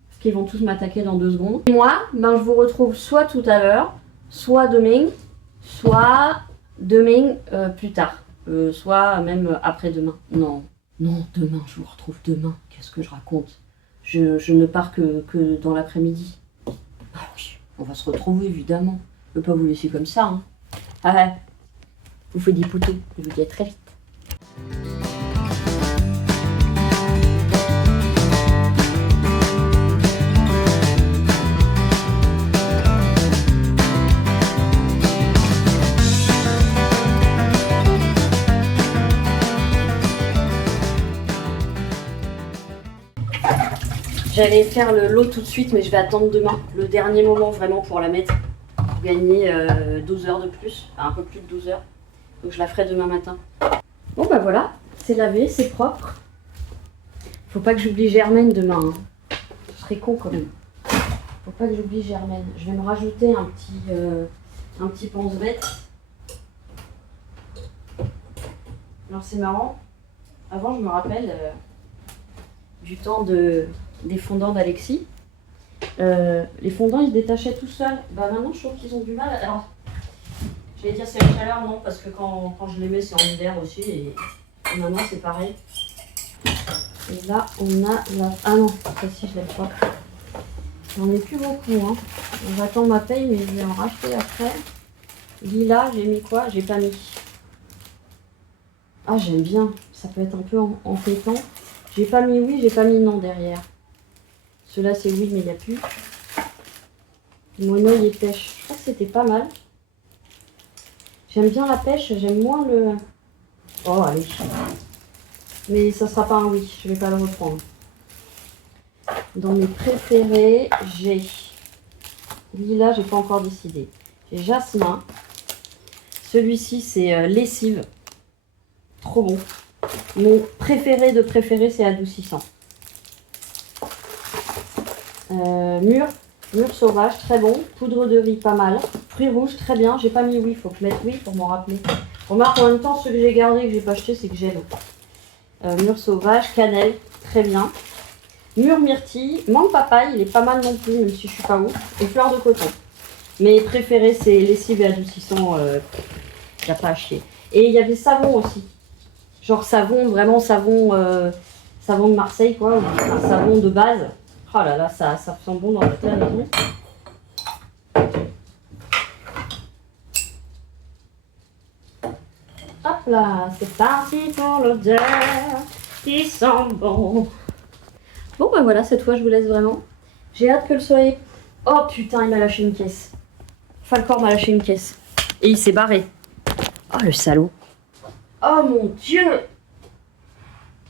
parce qu'ils vont tous m'attaquer dans 2 secondes. Et moi, ben, je vous retrouve soit tout à l'heure, soit demain plus tard. Soit même après-demain. Non, demain, je vous retrouve demain. Qu'est-ce que je raconte? Je ne pars que dans l'après-midi. Ah oui, on va se retrouver évidemment. Je ne peux pas vous laisser comme ça. Hein. Ah ouais. Je vous fais des poutous. Je vous dis à très vite. J'allais faire le lot tout de suite, mais je vais attendre demain, le dernier moment vraiment pour la mettre, pour gagner 12 heures de plus, enfin, un peu plus de 12 heures. Donc je la ferai demain matin. Bon bah voilà, c'est lavé, c'est propre. Faut pas que j'oublie Germaine demain. Hein. Ce serait con quand même. Faut pas que j'oublie Germaine. Je vais me rajouter un petit pense-bête. Alors c'est marrant. Avant je me rappelle du temps des fondants d'Alexis. Les fondants ils se détachaient tout seuls. Bah maintenant je trouve qu'ils ont du mal. Alors, je vais dire c'est la chaleur, non, parce que quand je les mets c'est en hiver aussi et maintenant c'est pareil. Et là on a la... Ah non, celle-ci je l'aime pas. J'en ai plus beaucoup. Hein. J'attends ma paye mais je vais en racheter après. Lila, j'ai mis quoi? J'ai pas mis. Ah j'aime bien, ça peut être un peu embêtant. J'ai pas mis oui, j'ai pas mis non derrière. Ceux-là c'est oui mais il n'y a plus. Monoeil et pêche, je crois que c'était pas mal. J'aime bien la pêche, j'aime moins le... Oh allez. Mais ça sera pas un oui, je vais pas le reprendre. Dans mes préférés, j'ai... Lila, j'ai pas encore décidé. J'ai jasmin. Celui-ci c'est lessive. Trop bon. Mon préféré de préféré, c'est adoucissant. Mûr sauvage, très bon. Poudre de riz, pas mal. Fruits rouges, très bien. J'ai pas mis oui, faut que je mette oui pour m'en rappeler. Remarque, en même temps, ceux que j'ai gardés et que j'ai pas acheté, c'est que j'aime. Mûr sauvage, cannelle, très bien. Mûr myrtille, mangue papaye, il est pas mal non plus, même si je suis pas ouf. Et fleur de coton. Mes préférés, c'est lessive et adoucissant. Y a pas à chier. Et il y avait savon aussi. Genre savon, vraiment savon de Marseille, quoi. Un savon de base. Oh là là, ça sent bon dans toute la maison. Hop là, c'est parti pour l'odeur qui sent bon. Bon bah voilà, cette fois je vous laisse vraiment. J'ai hâte que le soleil... Oh putain, il m'a lâché une caisse. Falcor m'a lâché une caisse. Et il s'est barré. Oh le salaud. Oh mon dieu.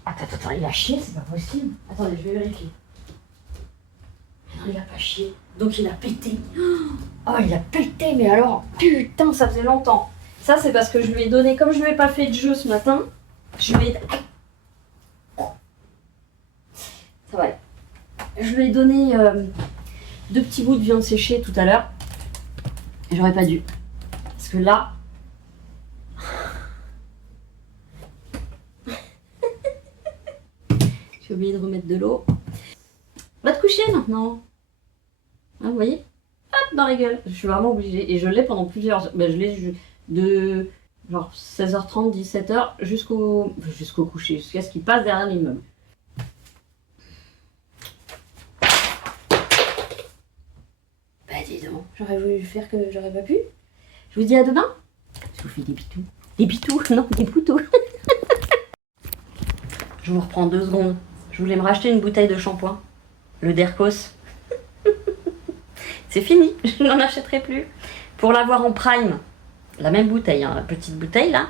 Attends, il a chié, c'est pas possible. Attendez, je vais vérifier. Non, il a pas chié. Donc il a pété. Oh, il a pété, mais alors, putain, ça faisait longtemps. Ça, c'est parce que je lui ai donné, comme je lui ai pas fait de jeu ce matin, je lui ai... Ça va aller. Je lui ai donné 2 petits bouts de viande séchée tout à l'heure. Et j'aurais pas dû. Parce que là... J'ai oublié de remettre de l'eau. Va te coucher maintenant. Hein, vous voyez? Hop, dans la gueule. Je suis vraiment obligée. Et je l'ai pendant plusieurs heures. Ben, je l'ai de genre 16h30, 17h jusqu'au coucher. Jusqu'à ce qu'il passe derrière l'immeuble. Bah dis donc, j'aurais voulu faire que j'aurais pas pu. Je vous dis à demain. Je vous fais des bisous. Des bisous? Non, des poutous. Je vous reprends 2 secondes. Je voulais me racheter une bouteille de shampoing. Le Dercos. C'est fini, je n'en achèterai plus. Pour l'avoir en prime, la même bouteille, hein, la petite bouteille là,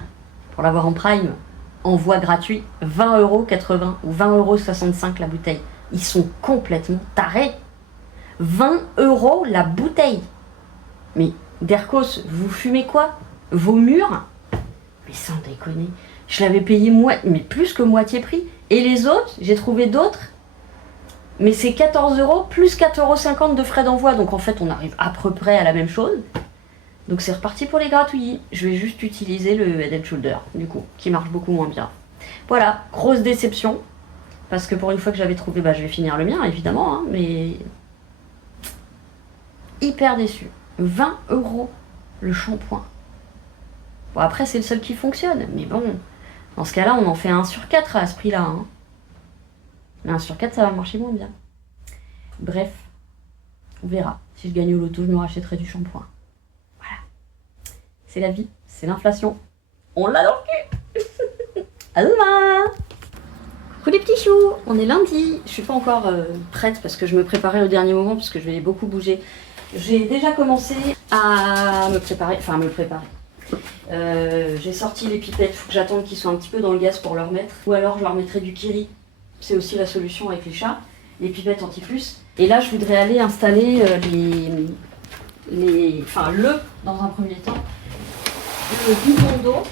pour l'avoir en prime, envoi gratuit, 20,80 € ou 20,65 € la bouteille. Ils sont complètement tarés. 20 € la bouteille. Mais Dercos, vous fumez quoi? Vos murs? Mais sans déconner. Je l'avais payé mais plus que moitié prix. Et les autres, j'ai trouvé d'autres. Mais c'est 14 € plus 4,50 € de frais d'envoi. Donc en fait, on arrive à peu près à la même chose. Donc c'est reparti pour les gratouillis. Je vais juste utiliser le Head & Shoulder, du coup, qui marche beaucoup moins bien. Voilà, grosse déception. Parce que pour une fois que j'avais trouvé, bah, je vais finir le mien, évidemment. Hein, mais hyper déçu. 20 € le shampoing. Bon, après, c'est le seul qui fonctionne. Mais bon, dans ce cas-là, on en fait 1 sur 4 à ce prix-là. Hein. Mais 1 sur 4, ça va marcher moins bien. Bref, on verra. Si je gagne au loto, je me rachèterai du shampoing. Voilà. C'est la vie, c'est l'inflation. On l'a dans le cul. À demain. Coucou les petits choux, on est lundi. Je suis pas encore prête parce que je me préparais au dernier moment parce que je vais beaucoup bouger. J'ai déjà commencé à me préparer, j'ai sorti les pipettes, faut que j'attende qu'ils soient un petit peu dans le gaz pour leur mettre. Ou alors je leur mettrai du kiri. C'est aussi la solution avec les chats, les pipettes anti-puce. Et là, je voudrais aller installer dans un premier temps, le bidon d'eau.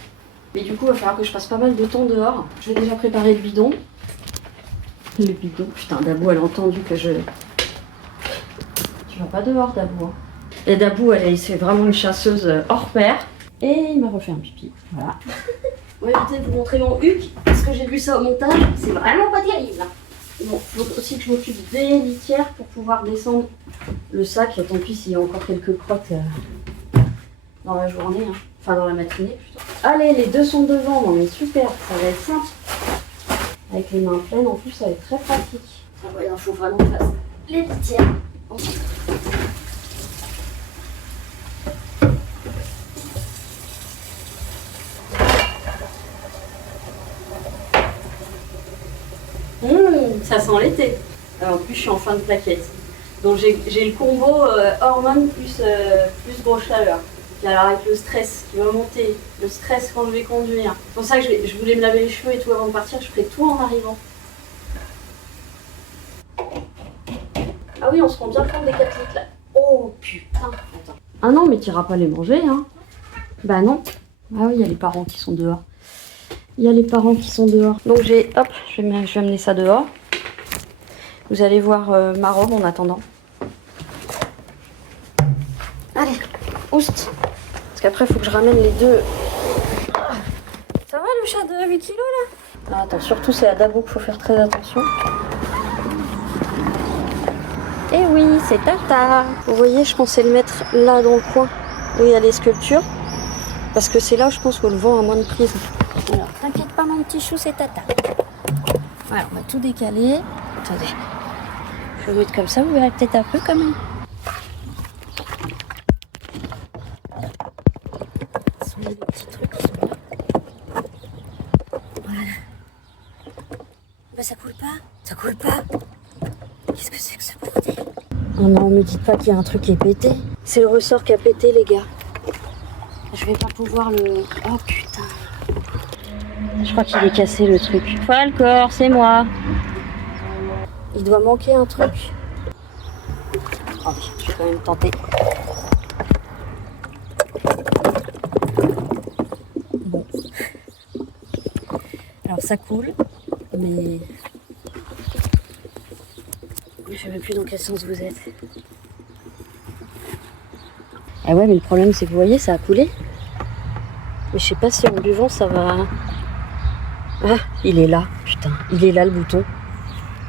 Mais du coup, il va falloir que je passe pas mal de temps dehors. Je vais déjà préparer le bidon. Le bidon, putain, Dabou, elle a entendu que je... Tu vas pas dehors, Dabou. Hein. Et Dabou, c'est vraiment une chasseuse hors pair. Et il m'a refait un pipi, voilà. On va peut-être vous montrer mon huc, parce que j'ai vu ça au montage, c'est vraiment pas terrible. Bon, il faut aussi que je m'occupe des litières pour pouvoir descendre le sac. Tant pis s'il y a encore quelques crottes dans la journée, hein. Enfin dans la matinée plutôt. Allez, les 2 sont devant, non mais super, ça va être simple. Avec les mains pleines, en plus ça va être très pratique. Ah ouais, il faut vraiment que je fasse les litières. Ça sent l'été. En plus, je suis en fin de plaquette. Donc j'ai le combo hormones plus grosse chaleur. Et alors avec le stress qui va monter, le stress quand je vais conduire. C'est pour ça que je voulais me laver les cheveux et tout avant de partir. Je ferai tout en arrivant. Ah oui, on se rend bien compte des 4 litres là. Oh putain, attends. Ah non, mais t'iras pas les manger, hein. Bah non. Ah oui, il y a les parents qui sont dehors. Donc hop, je vais amener ça dehors. Vous allez voir ma robe en attendant. Allez, oust. Parce qu'après, il faut que je ramène les 2. Ça va le chat de 8 kilos là? Ah, attends, surtout c'est à Dabou qu'il faut faire très attention. Et oui, c'est Tata. Vous voyez, je pensais le mettre là dans le coin où il y a les sculptures. Parce que c'est là, je pense, où le vent a moins de prise. Alors, t'inquiète pas, mon petit chou, c'est Tata. Voilà, on va tout décaler. Attendez. Je vais mettre comme ça, vous verrez peut-être un peu quand même. Ce sont les petits trucs qui sont là. Voilà. Bah ça coule pas. Ça coule pas. Oh non, me dites pas qu'il y a un truc qui est pété. C'est le ressort qui a pété, les gars. Je vais pas pouvoir le... Oh putain. Je crois qu'il est cassé le truc. Falcor, c'est moi. Il doit manquer un truc. Oh, je vais quand même tenter. Bon. Alors ça coule, mais... Je sais même plus dans quel sens vous êtes. Ah ouais, mais le problème c'est que vous voyez, ça a coulé. Mais je sais pas si en buvant ça va... Ah, il est là, putain. Il est là le bouton. Vous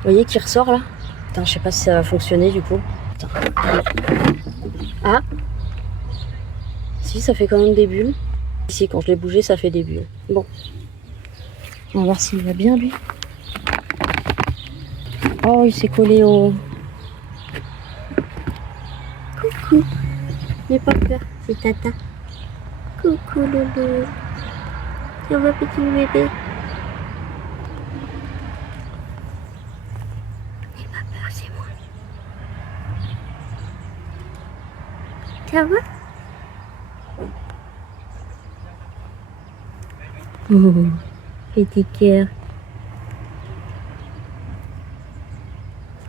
voyez qu'il ressort là? Putain, je sais pas si ça va fonctionner du coup. Putain. Ah, si, ça fait quand même des bulles. Ici, quand je l'ai bougé, ça fait des bulles. Bon. On va voir s'il va bien lui. Oh, il s'est collé au... Coucou. N'aie pas peur, c'est Tata. Coucou loulou. Ça va petit bébé? N'aie pas peur, c'est moi. Ça va? Oh, petit cœur.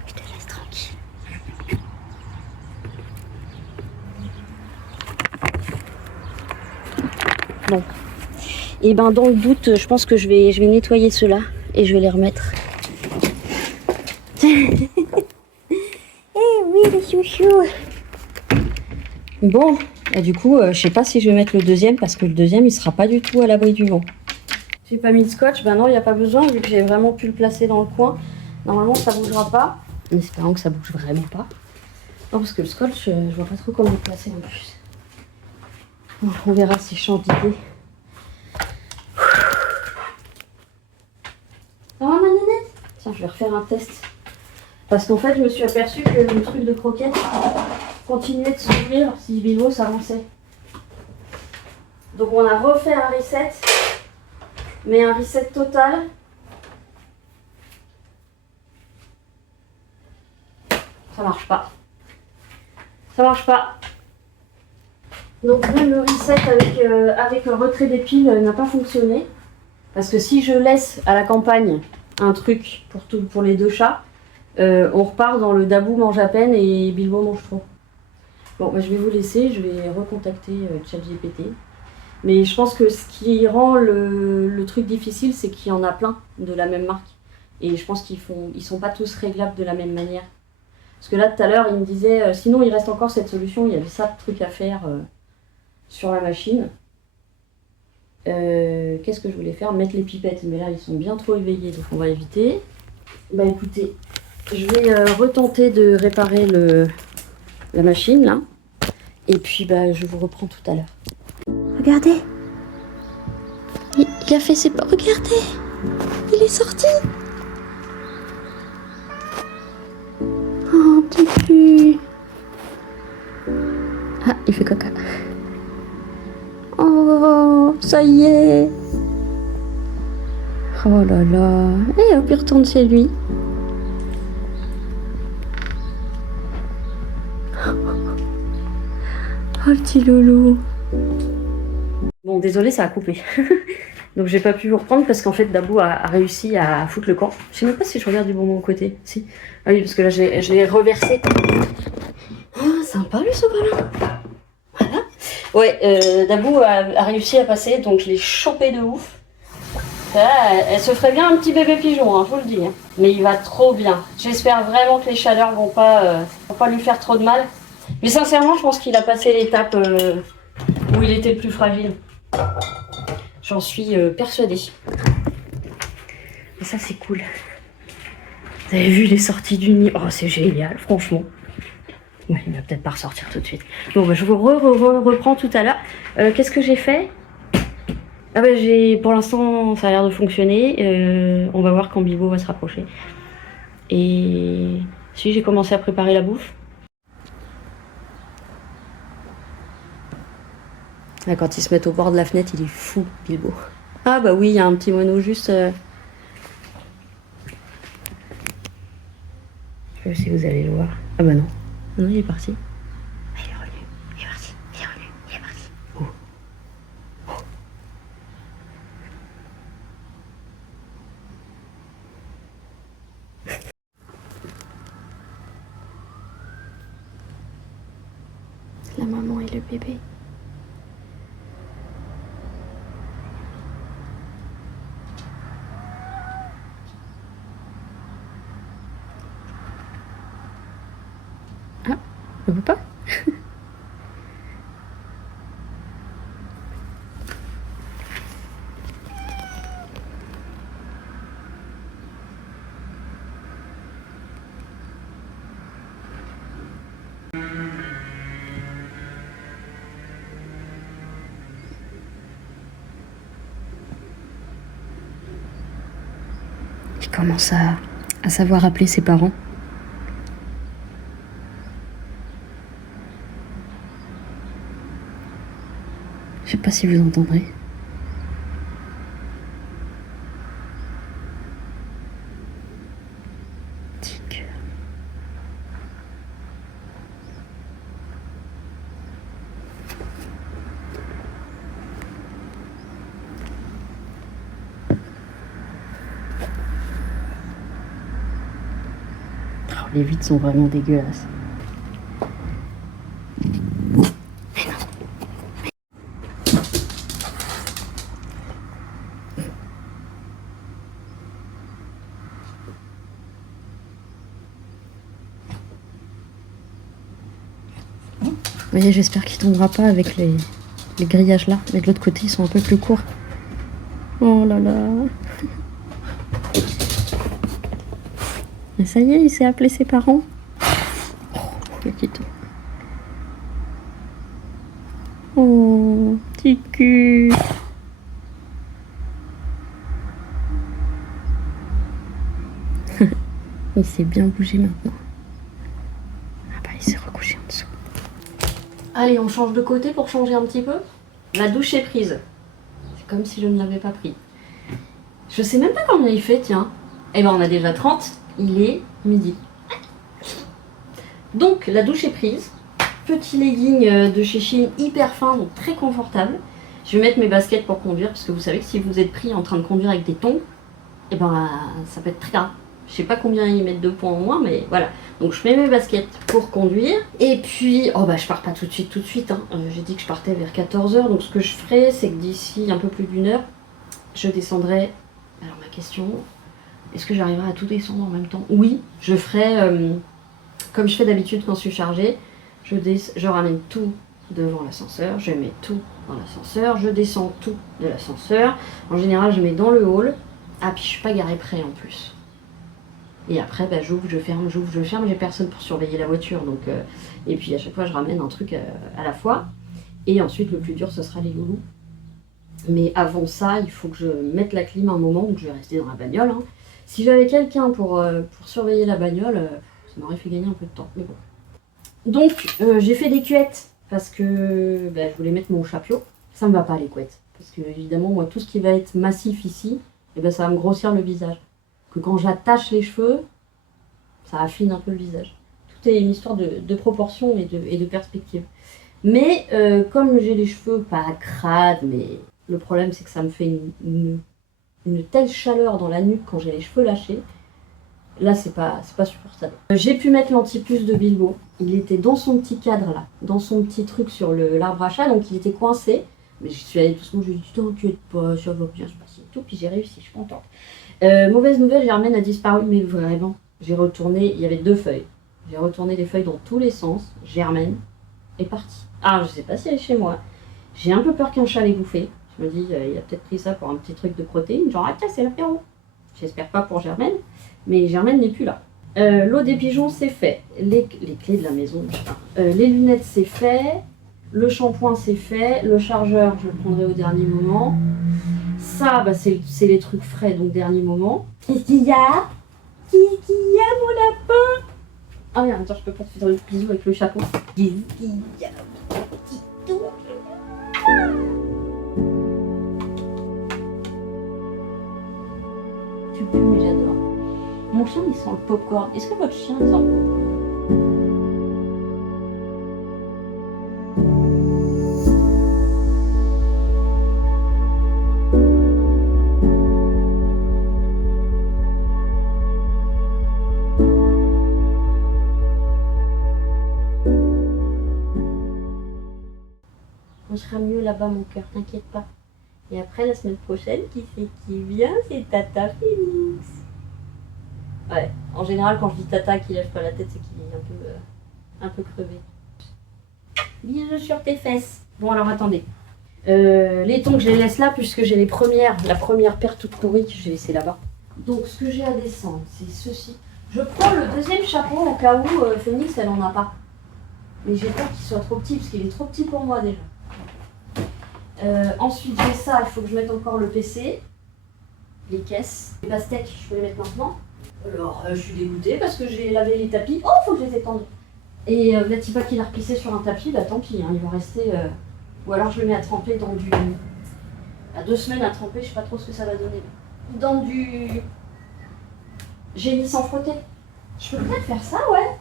Je te laisse tranquille. Bon. Et ben dans le doute, je pense que je vais nettoyer ceux-là et je vais les remettre. Eh oui, les chouchous. Bon, et du coup, je sais pas si je vais mettre le deuxième parce que le deuxième, il sera pas du tout à l'abri du vent. J'ai pas mis de scotch, ben non, il n'y a pas besoin vu que j'ai vraiment pu le placer dans le coin. Normalement, ça bougera pas, en espérant que ça bouge vraiment pas. Non, parce que le scotch, je vois pas trop comment le placer en plus. Bon, on verra si je change d'idée. Ça va ma nénette? Tiens, je vais refaire un test. Parce qu'en fait, je me suis aperçue que le truc de croquette continuait de s'ouvrir si Bilbo s'avançait. Donc on a refait un reset, mais un reset total. Ça marche pas. Ça marche pas. Donc même le reset avec un retrait des piles n'a pas fonctionné. Parce que si je laisse à la campagne un truc pour les deux chats, on repart dans le Dabou mange à peine et Bilbo mange trop. Bon, bah, je vais vous laisser, je vais recontacter ChatGPT. Mais je pense que ce qui rend le truc difficile, c'est qu'il y en a plein de la même marque. Et je pense ils sont pas tous réglables de la même manière. Parce que là, tout à l'heure, il me disait, sinon il reste encore cette solution, il y avait ça de trucs à faire sur la machine. Qu'est-ce que je voulais faire? Mettre les pipettes, mais là ils sont bien trop éveillés, donc on va éviter. Bah écoutez, je vais retenter de réparer la machine là, et puis bah je vous reprends tout à l'heure. Regardez, il a fait ses pas. Regardez, il est sorti. Oh petit cul. Ah, il fait caca. Oh, ça y est. Oh là là. Et hop, il retourne chez lui. Oh, le petit loulou. Bon, désolé, ça a coupé. Donc, j'ai pas pu vous reprendre parce qu'en fait, Dabou a réussi à foutre le camp. Je sais même pas si je regarde du bon côté. Si. Ah oui, parce que là, je l'ai reversé. Ah, sympa le sopalin. Voilà. Ouais, Dabou a réussi à passer, donc je l'ai chopé de ouf. Elle se ferait bien un petit bébé pigeon, hein, je vous le dis. Hein. Mais il va trop bien. J'espère vraiment que les chaleurs vont pas lui faire trop de mal. Mais sincèrement, je pense qu'il a passé l'étape où il était le plus fragile. J'en suis persuadée. Et ça, c'est cool. Vous avez vu les sorties du nid? Oh, c'est génial, franchement. Ouais, il va peut-être pas ressortir tout de suite. Bon, bah, je vous reprends tout à l'heure. Qu'est-ce que j'ai fait? Ah bah, pour l'instant, ça a l'air de fonctionner. On va voir quand Bilbo va se rapprocher. Et si j'ai commencé à préparer la bouffe. Là, quand ils se mettent au bord de la fenêtre, il est fou, Bilbo. Ah bah oui, il y a un petit moineau juste... Je sais si vous allez le voir. Ah bah non. Non, il est parti. Il est revenu. Il est parti. Il est revenu. Il est parti. Oh. La maman et le bébé. Ah, le papa. Il commence à savoir appeler ses parents. Je sais pas si vous entendrez. Petit cœur. Oh, les vitres sont vraiment dégueulasses. Vous voyez, j'espère qu'il tombera pas avec les grillages là. Mais de l'autre côté, ils sont un peu plus courts. Oh là là. Mais ça y est, il s'est appelé ses parents. Oh, le petit tout. Oh, petit cul. Il s'est bien bougé maintenant. Ah bah, il s'est recouché en dessous. Allez, on change de côté pour changer un petit peu. La douche est prise. C'est comme si je ne l'avais pas pris. Je sais même pas combien il fait, tiens. Eh ben, on a déjà 30. Il est midi. Donc, la douche est prise. Petit legging de chez Shein hyper fin, donc très confortable. Je vais mettre mes baskets pour conduire, parce que vous savez que si vous êtes pris en train de conduire avec des tongs, eh ben, ça peut être très grave. Je sais pas combien ils mettent de points en moins, mais voilà. Donc je mets mes baskets pour conduire. Et puis, oh bah je pars pas tout de suite. Hein. J'ai dit que je partais vers 14h. Donc ce que je ferai, c'est que d'ici un peu plus d'une heure, je descendrai. Alors ma question, est-ce que j'arriverai à tout descendre en même temps? Oui, je ferai comme je fais d'habitude quand je suis chargée. Je ramène tout devant l'ascenseur, je mets tout dans l'ascenseur, je descends tout de l'ascenseur. En général, je mets dans le hall. Ah, puis je suis pas garée près en plus. Et après, bah, j'ouvre, je ferme, j'ai personne pour surveiller la voiture. Donc, et puis à chaque fois, je ramène un truc à la fois. Et ensuite, le plus dur, ce sera les loulous. Mais avant ça, il faut que je mette la clim un moment, donc je vais rester dans la bagnole. Hein. Si j'avais quelqu'un pour surveiller la bagnole, ça m'aurait fait gagner un peu de temps. Mais bon. Donc, j'ai fait des couettes parce que bah, je voulais mettre mon chapeau. Ça me va pas, les couettes. Parce que, évidemment, moi, tout ce qui va être massif ici, eh ben, ça va me grossir le visage. Que quand j'attache les cheveux, ça affine un peu le visage. Tout est une histoire de proportion et de perspective. Mais comme j'ai les cheveux pas crades, mais le problème c'est que ça me fait une telle chaleur dans la nuque quand j'ai les cheveux lâchés, là c'est pas supportable. J'ai pu mettre l'antipuce de Bilbo. Il était dans son petit cadre là, dans son petit truc sur l'arbre à chat, donc il était coincé. Mais je suis allée doucement, je lui ai dit t'inquiète pas, ça va bien se passer et tout, puis j'ai réussi, je suis contente. Mauvaise nouvelle, Germaine a disparu, mais vraiment, j'ai retourné, il y avait 2 feuilles. J'ai retourné les feuilles dans tous les sens, Germaine est partie. Ah, je sais pas si elle est chez moi. J'ai un peu peur qu'un chat l'ait bouffé. Je me dis, il a peut-être pris ça pour un petit truc de protéines, genre, ah tiens, c'est l'apéro. J'espère pas pour Germaine, mais Germaine n'est plus là. L'eau des pigeons, c'est fait. Les clés de la maison, putain. Les lunettes, c'est fait. Le shampoing, c'est fait. Le chargeur, je le prendrai au dernier moment. Ça, bah, c'est les trucs frais, donc dernier moment. Qu'est-ce qu'il y a? Qu'est-ce qu'il y a, mon lapin? Ah oui, attends, je peux pas te faire le bisou avec le chapeau. Qu'est-ce qu'il y a, mon petit tout? Tu peux, mais j'adore. Mon chien, il sent le popcorn. Est-ce que votre chien sent le popcorn? On sera mieux là-bas, mon cœur, t'inquiète pas. Et après, la semaine prochaine, qui c'est qui vient? C'est Tata Phoenix. Ouais, en général, quand je dis Tata qui lève pas la tête, c'est qu'il est un peu crevé. Bisous sur tes fesses. Bon, alors attendez. Les tongs, je les laisse là, puisque j'ai la première paire toute pourrie que j'ai laissée là-bas. Donc, ce que j'ai à descendre, c'est ceci. Je prends le deuxième chapeau au cas où Phoenix, elle en a pas. Mais j'ai peur qu'il soit trop petit, parce qu'il est trop petit pour moi déjà. Ensuite, j'ai ça, il faut que je mette encore le PC, les caisses, les pastèques, je peux les mettre maintenant. Alors, je suis dégoûtée parce que j'ai lavé les tapis. Oh, faut que je les étende. Et Latifa qui l'a repissé sur un tapis, bah tant pis, hein, il va rester. Ou alors je le mets à tremper dans du. À 2 semaines à tremper, je sais pas trop ce que ça va donner. Dans du. Génie sans frotter. Je peux peut-être faire ça, ouais.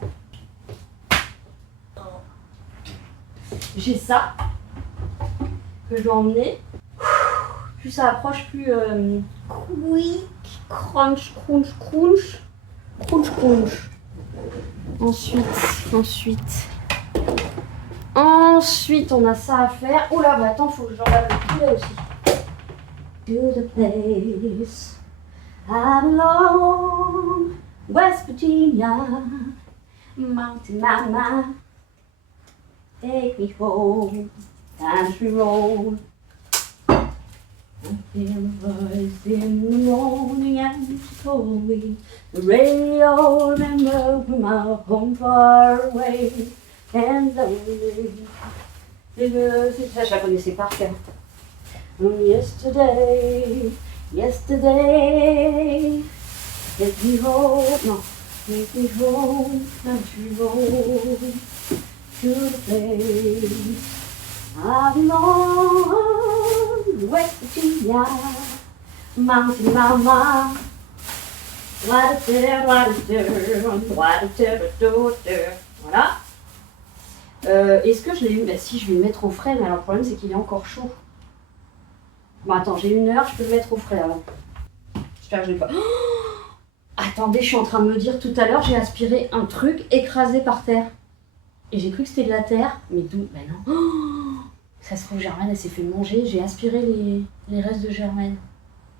J'ai ça que je dois emmener. Plus ça approche, plus quick, crunch, crunch, crunch, crunch, crunch. Ensuite, on a ça à faire. Oh là, bah attends, faut que j'enlève le poulet aussi. To the place I belong, West Virginia, Mountain Mama, take me home, country road. I hear a voice in the morning and she told me the radio, remember from our home far away and lonely. Ça, je la connaissais par cœur. Yesterday, take me home, country road, to the place I belong, West Virginia, Mountain Mama, voilà. Est-ce que je l'ai eu? Bah si, je vais le mettre au frais, mais alors le problème c'est qu'il est encore chaud. Bon attends, j'ai 1 heure, je peux le mettre au frais avant. J'espère que je l'ai pas. Oh, attendez, je suis en train de me dire, tout à l'heure j'ai aspiré un truc écrasé par terre. Et j'ai cru que c'était de la terre, mais d'où? Ben non. Oh, ça se trouve, Germaine, elle s'est fait manger. J'ai aspiré les restes de Germaine.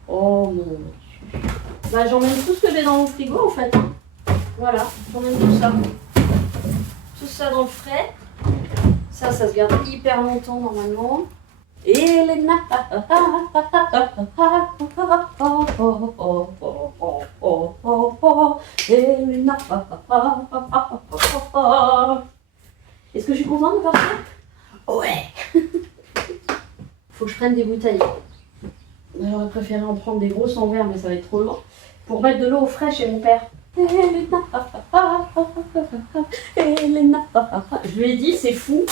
Oh mon Dieu. Bah, j'emmène tout ce que j'ai dans mon frigo, en fait. Voilà, j'emmène tout ça. Tout ça dans le frais. Ça se garde hyper longtemps, normalement. Elena. Elena. Est-ce que je suis contente de partir? Ouais. Faut que je prenne des bouteilles. J'aurais préféré en prendre des grosses en verre, mais ça va être trop long. Pour mettre de l'eau au frais chez mon père. Elena. Je lui ai dit, c'est fou.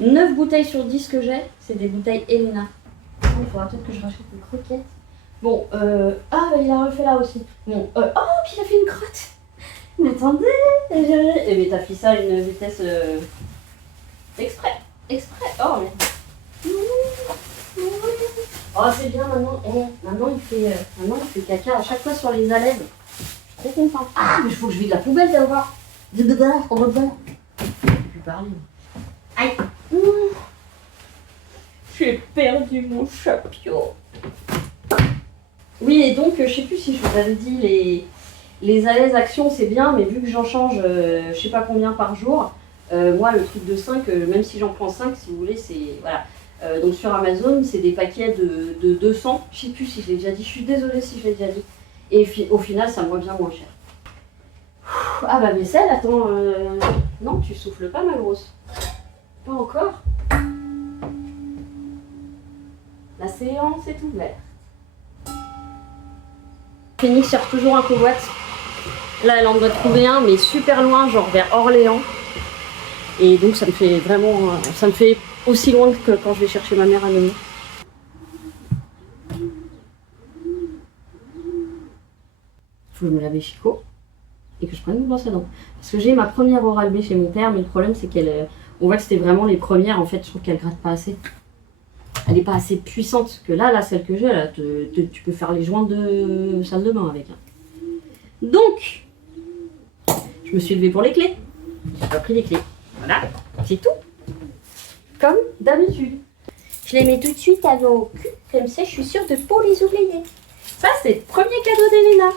9 bouteilles sur 10 que j'ai, c'est des bouteilles Elena. Il faudra peut-être que je rachète une croquette. Bon, ah, il a refait là aussi. Bon, oh, puis il a fait une crotte. Mais attendez, eh mais t'as fait ça à une vitesse exprès. Oh mais. Oh c'est bien maintenant. Maintenant il fait caca à chaque fois sur les alèves. Je suis trop contente. Ah mais il faut que je vide la poubelle d'abord. Je vais parler. Aïe. J'ai perdu mon chapion. Oui et donc je sais plus si je vous avais dit les Alaises Action c'est bien, mais vu que j'en change je sais pas combien par jour, moi le truc de 5, même si j'en prends 5 si vous voulez, c'est voilà. Donc sur Amazon c'est des paquets de 200, je sais plus si je l'ai déjà dit, je suis désolée si je l'ai déjà dit. Et au final ça me revient moins cher. Ah bah vaisselle, attends, non tu souffles pas ma grosse. Pas encore. La séance est ouverte. Phoenix cherche toujours un covoite. Là, elle en doit trouver un, mais super loin, genre vers Orléans. Et donc, ça me fait vraiment... ça me fait aussi loin que quand je vais chercher ma mère à Nemours. Faut que je me lave les chicots et que je prenne une brosse à dents. Parce que j'ai ma première Oral-B chez mon père, mais le problème, c'est qu'elle... on voit que c'était vraiment les premières, en fait, je trouve qu'elle gratte pas assez. Elle n'est pas assez puissante que là, celle que j'ai, là, tu peux faire les joints de salle de bain avec. Donc, je me suis levée pour les clés. J'ai pas pris les clés. Voilà, c'est tout. Comme d'habitude. Je les mets tout de suite à vos culs, comme ça je suis sûre de ne pas les oublier. Ça c'est le premier cadeau d'Elena.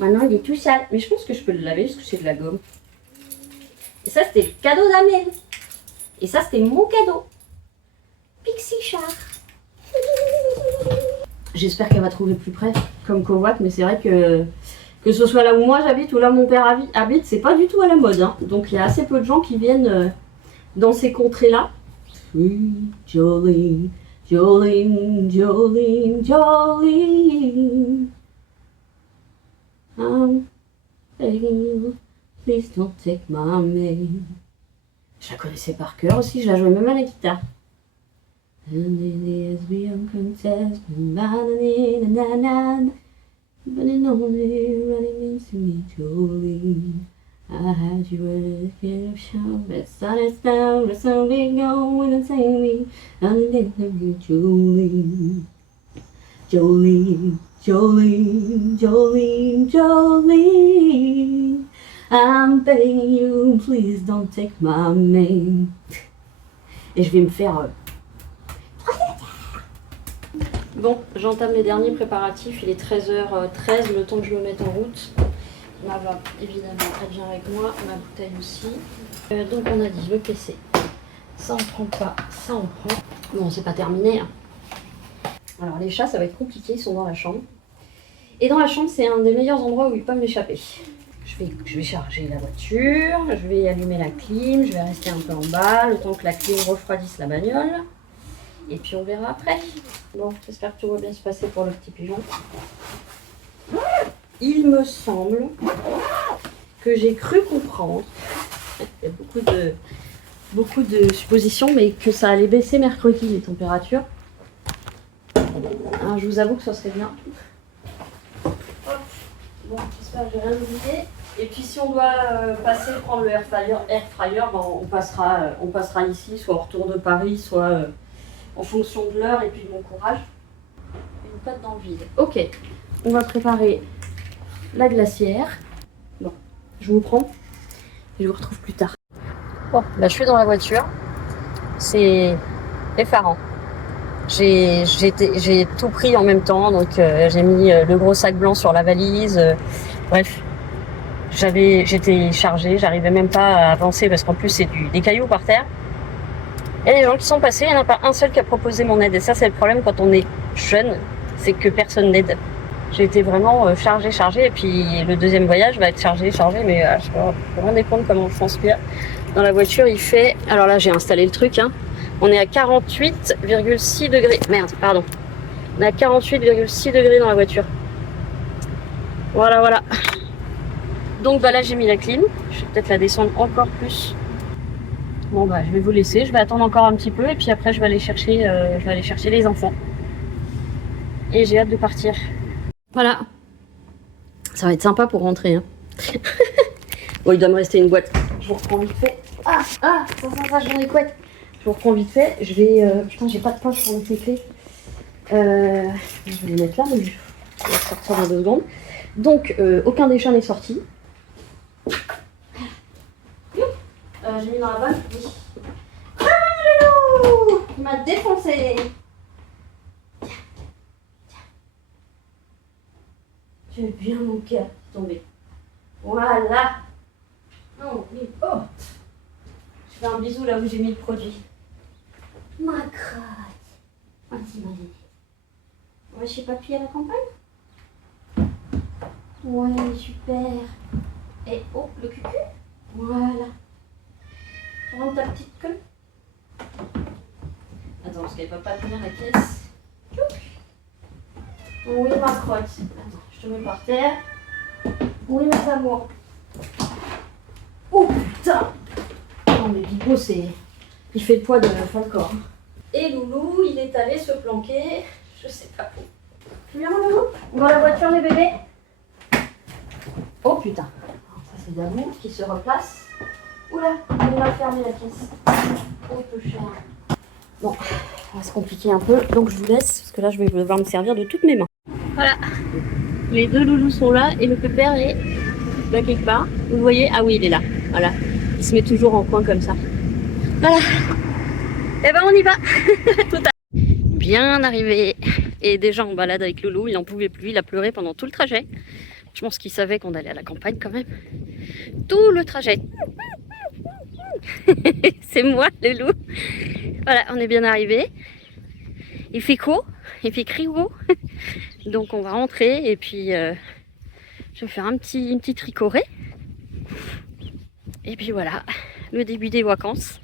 Maintenant il est tout sale, mais je pense que je peux le laver parce que c'est de la gomme. Et ça c'était le cadeau d'Amel. Et ça c'était mon cadeau. Pixie Char. J'espère qu'elle va trouver plus près, comme Covoite, mais c'est vrai que ce soit là où moi j'habite ou là où mon père habite, c'est pas du tout à la mode. Hein. Donc il y a assez peu de gens qui viennent dans ces contrées-là. Jolene, Jolene, Jolene, Jolene. I'm begging you, please don't take my name. Je la connaissais par cœur aussi, je la jouais même à la guitare. And it is beyond contest, but it only really means to me, Jolene. I had you as a kid of show, but started down, but so we go, wouldn't say me, and then you, Jolene. Jolene, Jolene, Jolene, Jolene. I'm begging you, please don't take my name. Et je vais me faire... Bon, j'entame les derniers préparatifs, il est 13h13, le temps que je me mette en route. Ma va évidemment, elle vient avec moi, ma bouteille aussi. Donc on a dit le PC, ça on prend pas, ça on prend. Bon, c'est pas terminé. Hein. Alors les chats, ça va être compliqué, ils sont dans la chambre. Et dans la chambre, c'est un des meilleurs endroits où ils peuvent m'échapper. Je vais charger la voiture, je vais allumer la clim, je vais rester un peu en bas, le temps que la clim refroidisse la bagnole. Et puis on verra après. Bon, j'espère que tout va bien se passer pour le petit pigeon. Il me semble que j'ai cru comprendre, il y a beaucoup de suppositions, mais que ça allait baisser mercredi les températures. Alors, je vous avoue que ça serait bien. Hop. Bon, j'espère que j'ai rien oublié. Et puis si on doit passer prendre le air fryer, ben, on passera ici, soit au retour de Paris, soit en fonction de l'heure et puis de mon courage. Une pâte dans le vide. Ok, on va préparer la glacière. Bon, je vous prends et je vous retrouve plus tard. Bon, là je suis dans la voiture. C'est effarant. J'ai tout pris en même temps, donc j'ai mis le gros sac blanc sur la valise. Bref, j'étais chargée, j'arrivais même pas à avancer parce qu'en plus c'est des cailloux par terre. Il y a des gens qui sont passés, il n'y en a pas un seul qui a proposé mon aide. Et ça, c'est le problème quand on est jeune, c'est que personne n'aide. J'ai été vraiment chargée. Et puis le deuxième voyage va être chargé. Mais je me rends compte comment je transpire. Dans la voiture, il fait... Alors là, j'ai installé le truc. Hein. On est à 48,6 degrés. Merde, pardon. On est à 48,6 degrés dans la voiture. Voilà. Donc bah là, j'ai mis la clim. Je vais peut-être la descendre encore plus. Bon bah je vais vous laisser, je vais attendre encore un petit peu et puis après je vais aller chercher les enfants. Et j'ai hâte de partir. Voilà. Ça va être sympa pour rentrer. Hein. Bon, il doit me rester une boîte. Je vous reprends vite fait. Ça, j'en ai couette. Je vous reprends vite fait. Je vais... Putain, j'ai pas de poche pour mettre les clés. Je vais les mettre là, mais je vais sortir dans 2 secondes. Donc, aucun des chats n'est sorti. J'ai mis dans la bonne. Oui. Ah, le loup! Il m'a défoncé. Tiens. Tu es bien mon cœur tombé. Voilà. Non, mais oh. Je fais un bisou là où j'ai mis le produit. Ma crotte. Ah, t'imagines. On va chez papy à la campagne? Ouais, super. Et oh, le cucu. Voilà. Prends ta petite queue. Attends, parce qu'elle ne peut pas tenir la caisse. Oui, ma crotte. Attends, je te mets par terre. Oui, mes amours. Oh putain! Non, mais Bibo, il fait le poids de Falcor. Et Loulou, il est allé se planquer. Je sais pas où. Tu viens, mon Loulou? Dans la voiture, les bébés? Oh putain. Ça, c'est d'amour qui se replace. Oula, on va fermer la caisse. Oh, peu cher. Bon, ça va se compliquer un peu, donc je vous laisse, parce que là, je vais devoir me servir de toutes mes mains. Voilà, les 2 loulous sont là, et le pépère est là quelque part. Vous voyez? Ah oui, il est là. Voilà, il se met toujours en coin comme ça. Voilà. Et ben on y va. Bien arrivé. Et déjà en balade avec Loulou, il n'en pouvait plus, il a pleuré pendant tout le trajet. Je pense qu'il savait qu'on allait à la campagne quand même. Tout le trajet. C'est moi, Loulou. Voilà, on est bien arrivé. Il fait chaud, il fait cryo. Donc on va rentrer et puis je vais faire une petite ricorée. Et puis voilà, le début des vacances.